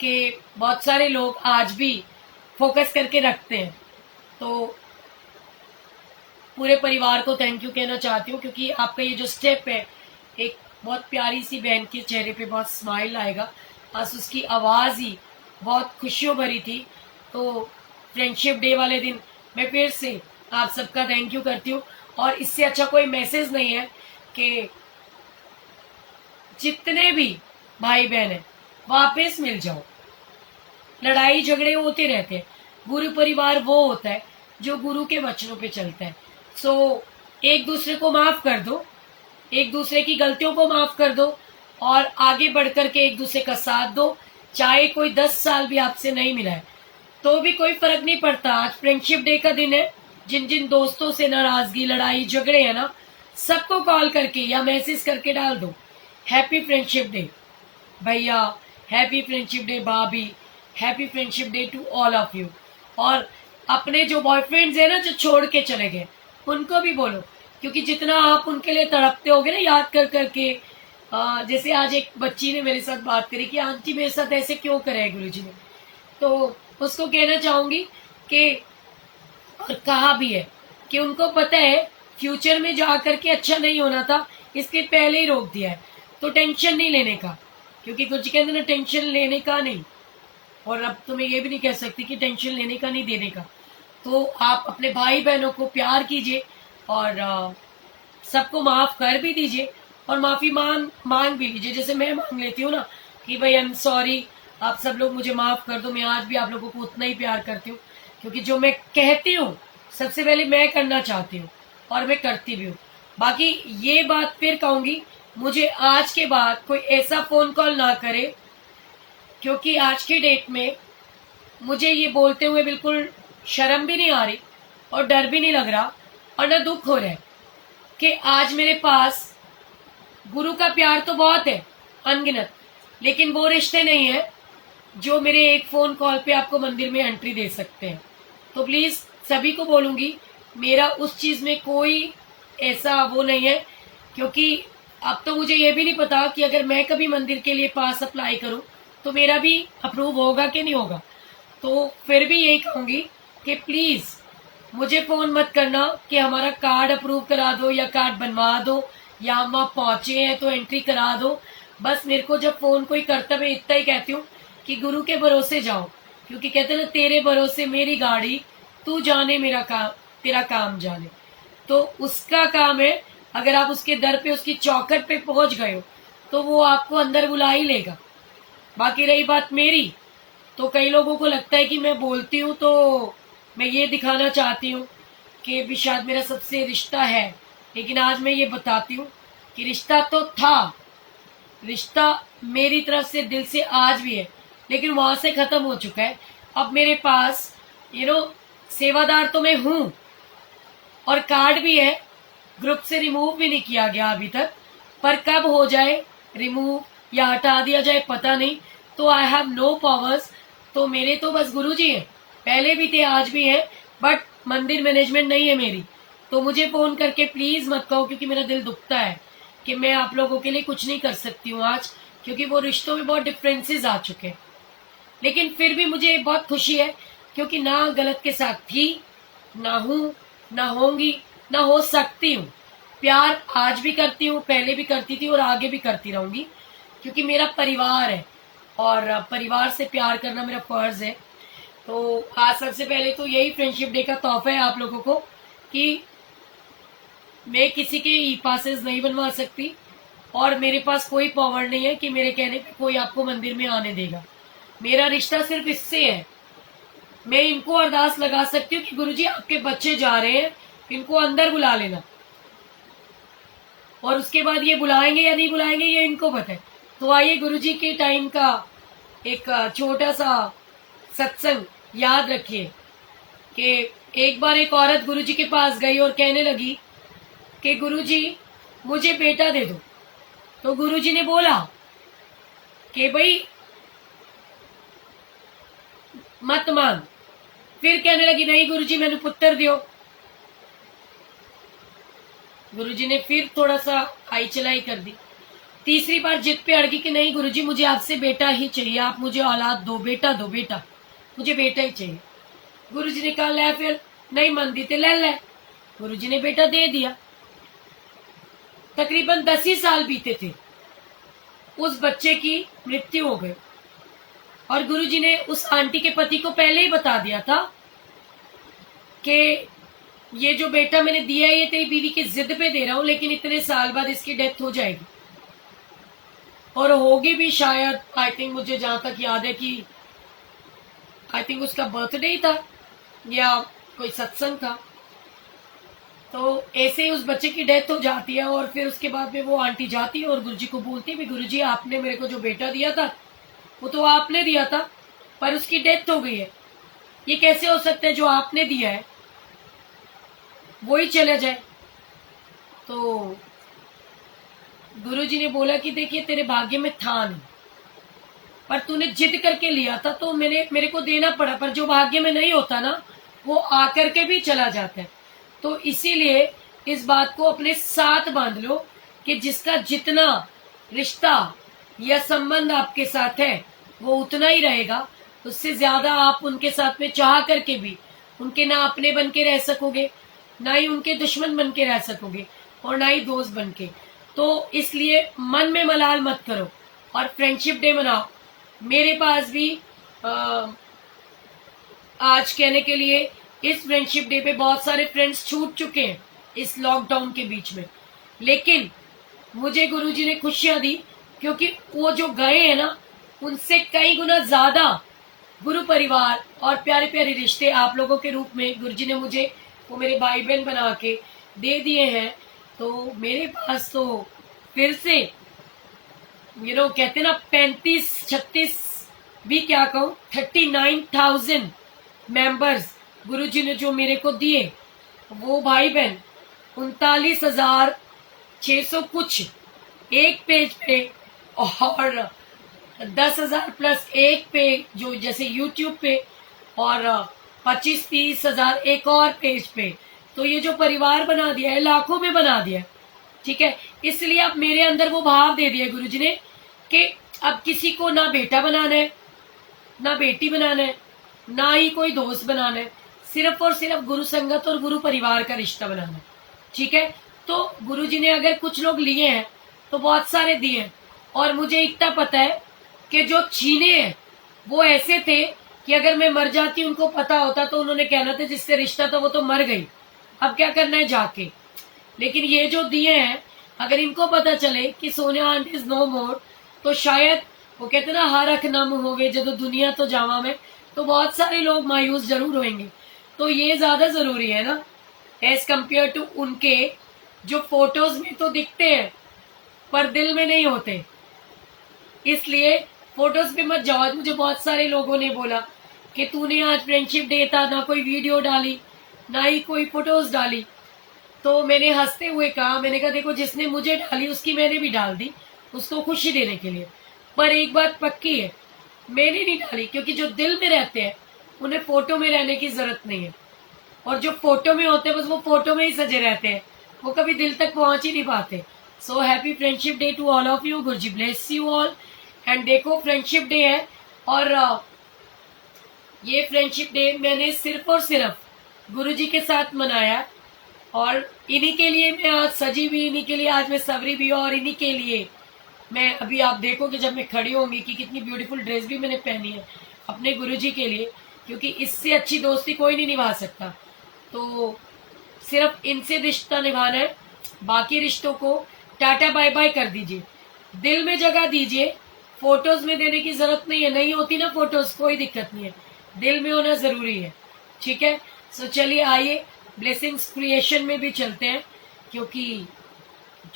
कि बहुत सारे लोग आज भी फोकस करके रखते हैं। तो पूरे परिवार को थैंक यू कहना चाहती हूँ, क्योंकि आपका ये जो स्टेप है, एक बहुत प्यारी सी बहन के चेहरे पे बहुत स्माइल आएगा। आज उसकी आवाज़ ही बहुत खुशियों भरी थी। तो फ्रेंडशिप डे वाले दिन मैं फिर से आप सबका थैंक यू करती हूँ। और इससे अच्छा कोई मैसेज नहीं है कि जितने भी भाई बहन है वापस मिल जाओ। लड़ाई झगड़े होते रहते हैं, गुरु परिवार वो होता है जो गुरु के वचनों पे चलता है। सो एक दूसरे को माफ कर दो, एक दूसरे की गलतियों को माफ कर दो और आगे बढ़ करके एक दूसरे का साथ दो। चाहे कोई 10 साल भी आपसे नहीं मिला है तो भी कोई फर्क नहीं पड़ता। आज फ्रेंडशिप डे का दिन है। जिन जिन दोस्तों से नाराजगी लड़ाई झगड़े है ना, सबको कॉल करके या मैसेज करके डाल दो हैप्पी फ्रेंडशिप डे भैया, हैप्पी फ्रेंडशिप डे भाभी, happy friendship day to all of you. और अपने जो बॉयफ्रेंड्स है ना जो छोड़ के चले गए, उनको भी बोलो, क्योंकि जितना आप उनके लिए तड़पते होगे ना याद कर करके। जैसे आज एक बच्ची ने मेरे साथ बात करी कि आंटी मेरे साथ ऐसे क्यों करे है गुरुजी ने, तो उसको कहना चाहूंगी कि, और कहा भी है कि उनको पता है फ्यूचर में जा करके अच्छा नहीं होना था, इसलिए पहले ही रोक दिया है। तो टेंशन नहीं लेने का, क्योंकि गुरुजी कहते ना टेंशन लेने का नहीं। और अब तो मैं ये भी नहीं कह सकती कि टेंशन लेने का नहीं देने का। तो आप अपने भाई बहनों को प्यार कीजिए और सबको माफ कर भी दीजिए और माफी मांग भी लीजिए। जैसे मैं मांग लेती हूँ ना कि भाई आई एम सॉरी, आप सब लोग मुझे माफ कर दो, मैं आज भी आप लोगों को उतना ही प्यार करती हूँ। क्योंकि जो मैं कहती हूँ सबसे पहले मैं करना चाहती हूँ और मैं करती भी हूँ। बाकी ये बात फिर कहूंगी, मुझे आज के बाद कोई ऐसा फोन कॉल ना करे, क्योंकि आज के डेट में मुझे ये बोलते हुए बिल्कुल शर्म भी नहीं आ रही और डर भी नहीं लग रहा और न दुख हो रहा है कि आज मेरे पास गुरु का प्यार तो बहुत है अनगिनत, लेकिन वो रिश्ते नहीं है जो मेरे एक फोन कॉल पे आपको मंदिर में एंट्री दे सकते हैं। तो प्लीज सभी को बोलूंगी, मेरा उस चीज में कोई ऐसा वो नहीं है। क्योंकि अब तो मुझे ये भी नहीं पता कि अगर मैं कभी मंदिर के लिए पास अप्लाई करूं तो मेरा भी अप्रूव होगा कि नहीं होगा। तो फिर भी यही कहूंगी कि प्लीज मुझे फोन मत करना कि हमारा कार्ड अप्रूव करा दो या कार्ड बनवा दो या हम आप पहुंचे हैं तो एंट्री करा दो। बस मेरे को जब फोन कोई करता मैं इतना ही कहती हूँ कि गुरु के भरोसे जाओ, क्योंकि कहते हैं ना तेरे भरोसे मेरी गाड़ी, तू जाने मेरा काम तेरा काम जाने। तो उसका काम है, अगर आप उसके दर पे उसकी चौखट पे पहुंच गए हो तो वो आपको अंदर बुला ही लेगा। बाकी रही बात मेरी, तो कई लोगों को लगता है कि मैं बोलती हूँ तो मैं ये दिखाना चाहती हूँ कि भी शायद मेरा सबसे रिश्ता है, लेकिन आज मैं ये बताती हूँ कि रिश्ता तो था, रिश्ता मेरी तरफ से दिल से आज भी है, लेकिन वहां से खत्म हो चुका है। अब मेरे पास सेवादार तो मैं हूं और कार्ड भी है, ग्रुप से रिमूव भी नहीं किया गया अभी तक, पर कब हो जाए रिमूव या हटा दिया जाए पता नहीं। तो आई हैव नो पावर्स। तो मेरे तो बस गुरुजी हैं, पहले भी थे आज भी हैं, बट मंदिर मैनेजमेंट नहीं है मेरी। तो मुझे फोन करके प्लीज मत कहो, क्योंकि मेरा दिल दुखता है कि मैं आप लोगों के लिए कुछ नहीं कर सकती हूँ आज, क्योंकि वो रिश्तों में बहुत डिफरेंसेस आ चुके हैं। लेकिन फिर भी मुझे बहुत खुशी है, क्योंकि ना गलत के साथ थी, ना हूं, ना होंगी, ना हो सकती हूँ। प्यार आज भी करती हूँ, पहले भी करती थी और आगे भी करती रहूंगी, क्योंकि मेरा परिवार है और परिवार से प्यार करना मेरा फर्ज है। तो आज सबसे पहले तो यही फ्रेंडशिप डे का तोहफा है आप लोगों को कि मैं किसी के ई पासेस नहीं बनवा सकती और मेरे पास कोई पावर नहीं है कि मेरे कहने पे कोई आपको मंदिर में आने देगा। मेरा रिश्ता सिर्फ इससे है। मैं इनको अरदास लगा सकती हूँ कि गुरुजी आपके बच्चे जा रहे हैं, इनको अंदर बुला लेना, और उसके बाद ये बुलाएंगे या नहीं बुलाएंगे ये इनको पता है। तो आइए गुरुजी के टाइम का एक छोटा सा सत्संग याद रखिए कि एक बार एक औरत गुरुजी के पास गई और कहने लगी कि गुरुजी मुझे बेटा दे दो। तो गुरुजी ने बोला कि भाई मत मांग। फिर कहने लगी नहीं गुरुजी मैंने पुत्र दियो। गुरुजी ने फिर थोड़ा सा आई चलाई कर दी। तीसरी बार जिद पे अड़गी कि नहीं गुरुजी मुझे आपसे बेटा ही चाहिए, आप मुझे औलाद दो, बेटा दो, बेटा मुझे बेटा ही चाहिए। गुरुजी ने कहा ले फिर नहीं मानती थे ले ले। गुरुजी ने बेटा दे दिया। तकरीबन 10 ही साल बीते थे, उस बच्चे की मृत्यु हो गई और गुरुजी ने उस आंटी के पति को पहले ही बता दिया था कि ये जो बेटा मैंने दिया है ये तेरी बीवी की जिद पे दे रहा हूं, लेकिन इतने साल बाद इसकी डेथ हो जाएगी और होगी भी शायद। आई थिंक मुझे जहां तक याद है कि आई थिंक उसका बर्थडे ही था या कोई सत्संग था। तो ऐसे ही उस बच्चे की डेथ हो जाती है और फिर उसके बाद में वो आंटी जाती है और गुरुजी को बोलती है गुरुजी आपने मेरे को जो बेटा दिया था वो तो आपने दिया था पर उसकी डेथ हो गई है, ये कैसे हो सकता है जो आपने दिया है वो ही चले जाए। तो गुरुजी ने बोला कि देखिए तेरे भाग्य में था नहीं, पर तूने जिद करके लिया था तो मेरे को देना पड़ा, पर जो भाग्य में नहीं होता ना वो आकर के भी चला जाता है। तो इसीलिए इस बात को अपने साथ बांध लो कि जिसका जितना रिश्ता या संबंध आपके साथ है वो उतना ही रहेगा, उससे ज्यादा आप उनके साथ में चाह करके भी उनके ना अपने बन के रह सकोगे, ना ही उनके दुश्मन बन के रह सकोगे और ना ही दोस्त बन के। तो इसलिए मन में मलाल मत करो और फ्रेंडशिप डे मनाओ। मेरे पास भी आज कहने के लिए इस फ्रेंडशिप डे पे बहुत सारे फ्रेंड्स छूट चुके हैं इस लॉकडाउन के बीच में, लेकिन मुझे गुरुजी ने खुशियां दी क्योंकि वो जो गए हैं ना उनसे कई गुना ज्यादा गुरु परिवार और प्यारे प्यारे रिश्ते आप लोगों के रूप में गुरुजी ने मुझे वो मेरे भाई बहन बना के दे दिए हैं। तो मेरे पास तो फिर से कहते ना 35-36 भी क्या कहूँ 39,000 मेंबर्स गुरुजी ने जो मेरे को दिए, वो भाई बहन 39,600 कुछ एक पेज पे और 10,000 प्लस एक पे जो जैसे यूट्यूब पे और 25-30 हजार एक और पेज पे। तो ये जो परिवार बना दिया है लाखों में बना दिया है, ठीक है। इसलिए अब मेरे अंदर वो भाव दे दिया गुरुजी ने कि अब किसी को ना बेटा बनाना है ना बेटी बनाना है ना ही कोई दोस्त बनाना है, सिर्फ और सिर्फ गुरु संगत और गुरु परिवार का रिश्ता बनाना है, ठीक है। तो गुरुजी ने अगर कुछ लोग लिए हैं तो बहुत सारे दिए हैं और मुझे इतना पता है कि जो छीने हैं वो ऐसे थे कि अगर मैं मर जाती उनको पता होता तो उन्होंने कहना था जिससे रिश्ता था वो तो मर गई, अब क्या करना है जाके। लेकिन ये जो दिए हैं अगर इनको पता चले कि सोनिया आंटी इज नो मोर तो शायद वो कहते ना हर अख नम होवे जब दुनिया तो जावा में, तो बहुत सारे लोग मायूस जरूर होंगे। तो ये ज्यादा जरूरी है ना एज कम्पेयर टू उनके जो फोटोज में तो दिखते हैं पर दिल में नहीं होते। इसलिए फोटोज पे मत जाओ। मुझे बहुत सारे लोगों ने बोला कि तूने आज फ्रेंडशिप डे था ना कोई वीडियो डाली ना ही कोई फोटोज डाली। तो मैंने हंसते हुए कहा, मैंने कहा देखो जिसने मुझे डाली उसकी मैंने भी डाल दी उसको खुशी देने के लिए, पर एक बात पक्की है मैंने नहीं डाली क्योंकि जो दिल में रहते हैं उन्हें फोटो में रहने की जरूरत नहीं है और जो फोटो में होते हैं बस वो फोटो में ही सजे रहते हैं, वो कभी दिल तक पहुंच ही नहीं पाते। So happy friendship day to all of you. Guruji bless you all. And देखो फ्रेंडशिप डे है और ये फ्रेंडशिप डे मैंने सिर्फ और सिर्फ गुरुजी के साथ मनाया और इन्हीं के लिए मैं आज सजी भी, इन्हीं के लिए आज मैं सवरी भी और इन्हीं के लिए मैं अभी आप देखोगे जब मैं खड़ी होंगी कि कितनी ब्यूटीफुल ड्रेस भी मैंने पहनी है अपने गुरुजी के लिए, क्योंकि इससे अच्छी दोस्ती कोई नहीं निभा सकता। तो सिर्फ इनसे रिश्ता निभाना है बाकी रिश्तों को टाटा बाय बाय कर दीजिए, दिल में जगह दीजिए। फोटोज में देने की जरूरत नहीं है, नहीं होती ना फोटोज, कोई दिक्कत नहीं है, दिल में होना जरूरी है। ठीक है, सो चलिए आइए ब्लेसिंग्स क्रिएशन में भी चलते हैं, क्योंकि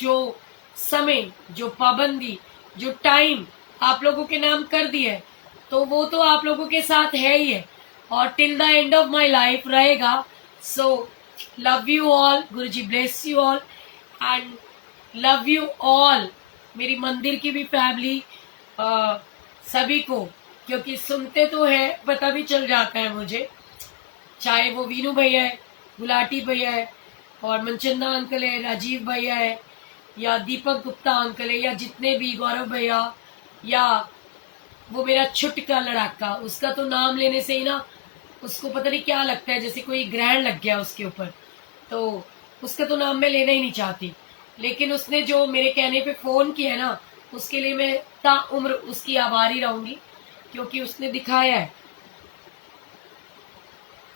जो समय, जो पाबंदी, जो टाइम आप लोगों के नाम कर दिया है, तो वो तो आप लोगों के साथ है ही है और till the end of my life रहेगा। So love you all, Guru ji bless you all and love you all, मेरी मंदिर की भी फैमिली, सभी को, क्योंकि सुनते तो है, पता भी चल जाता है मुझे, चाहे वो वीनू भैया है, गुलाटी भैया है, और मनचंदा अंकल है, राजीव भैया है, या दीपक गुप्ता अंकल है, या जितने भी, गौरव भैया, या वो मेरा छुटका लड़ाका, उसका तो नाम लेने से ही ना उसको पता नहीं क्या लगता है, जैसे कोई ग्रहण लग गया उसके ऊपर, तो उसका तो नाम मैं लेना ही नहीं चाहती। लेकिन उसने जो मेरे कहने पे फोन किया है ना, उसके लिए मैं ताउम्र उसकी आभारी रहूंगी, क्योंकि उसने दिखाया है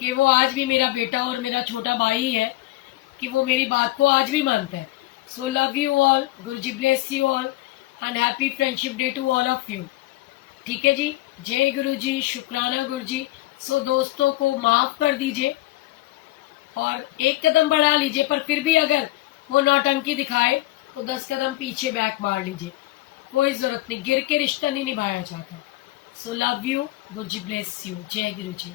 कि वो आज भी मेरा बेटा और मेरा छोटा भाई है, कि वो मेरी बात को आज भी मानता है। सो love you all, Guru ji bless you all and happy friendship day to all of you. ठीक है जी, जय गुरु जी, शुक्राना गुरु जी। सो दोस्तों को माफ कर दीजिए और एक कदम बढ़ा लीजिए, पर फिर भी अगर वो नौटंकी दिखाए तो 10 कदम पीछे बैक मार लीजिए, कोई जरूरत नहीं, गिर के रिश्ता नहीं निभाया जाता। सो love you, Guru ji bless you, जय गुरु जी।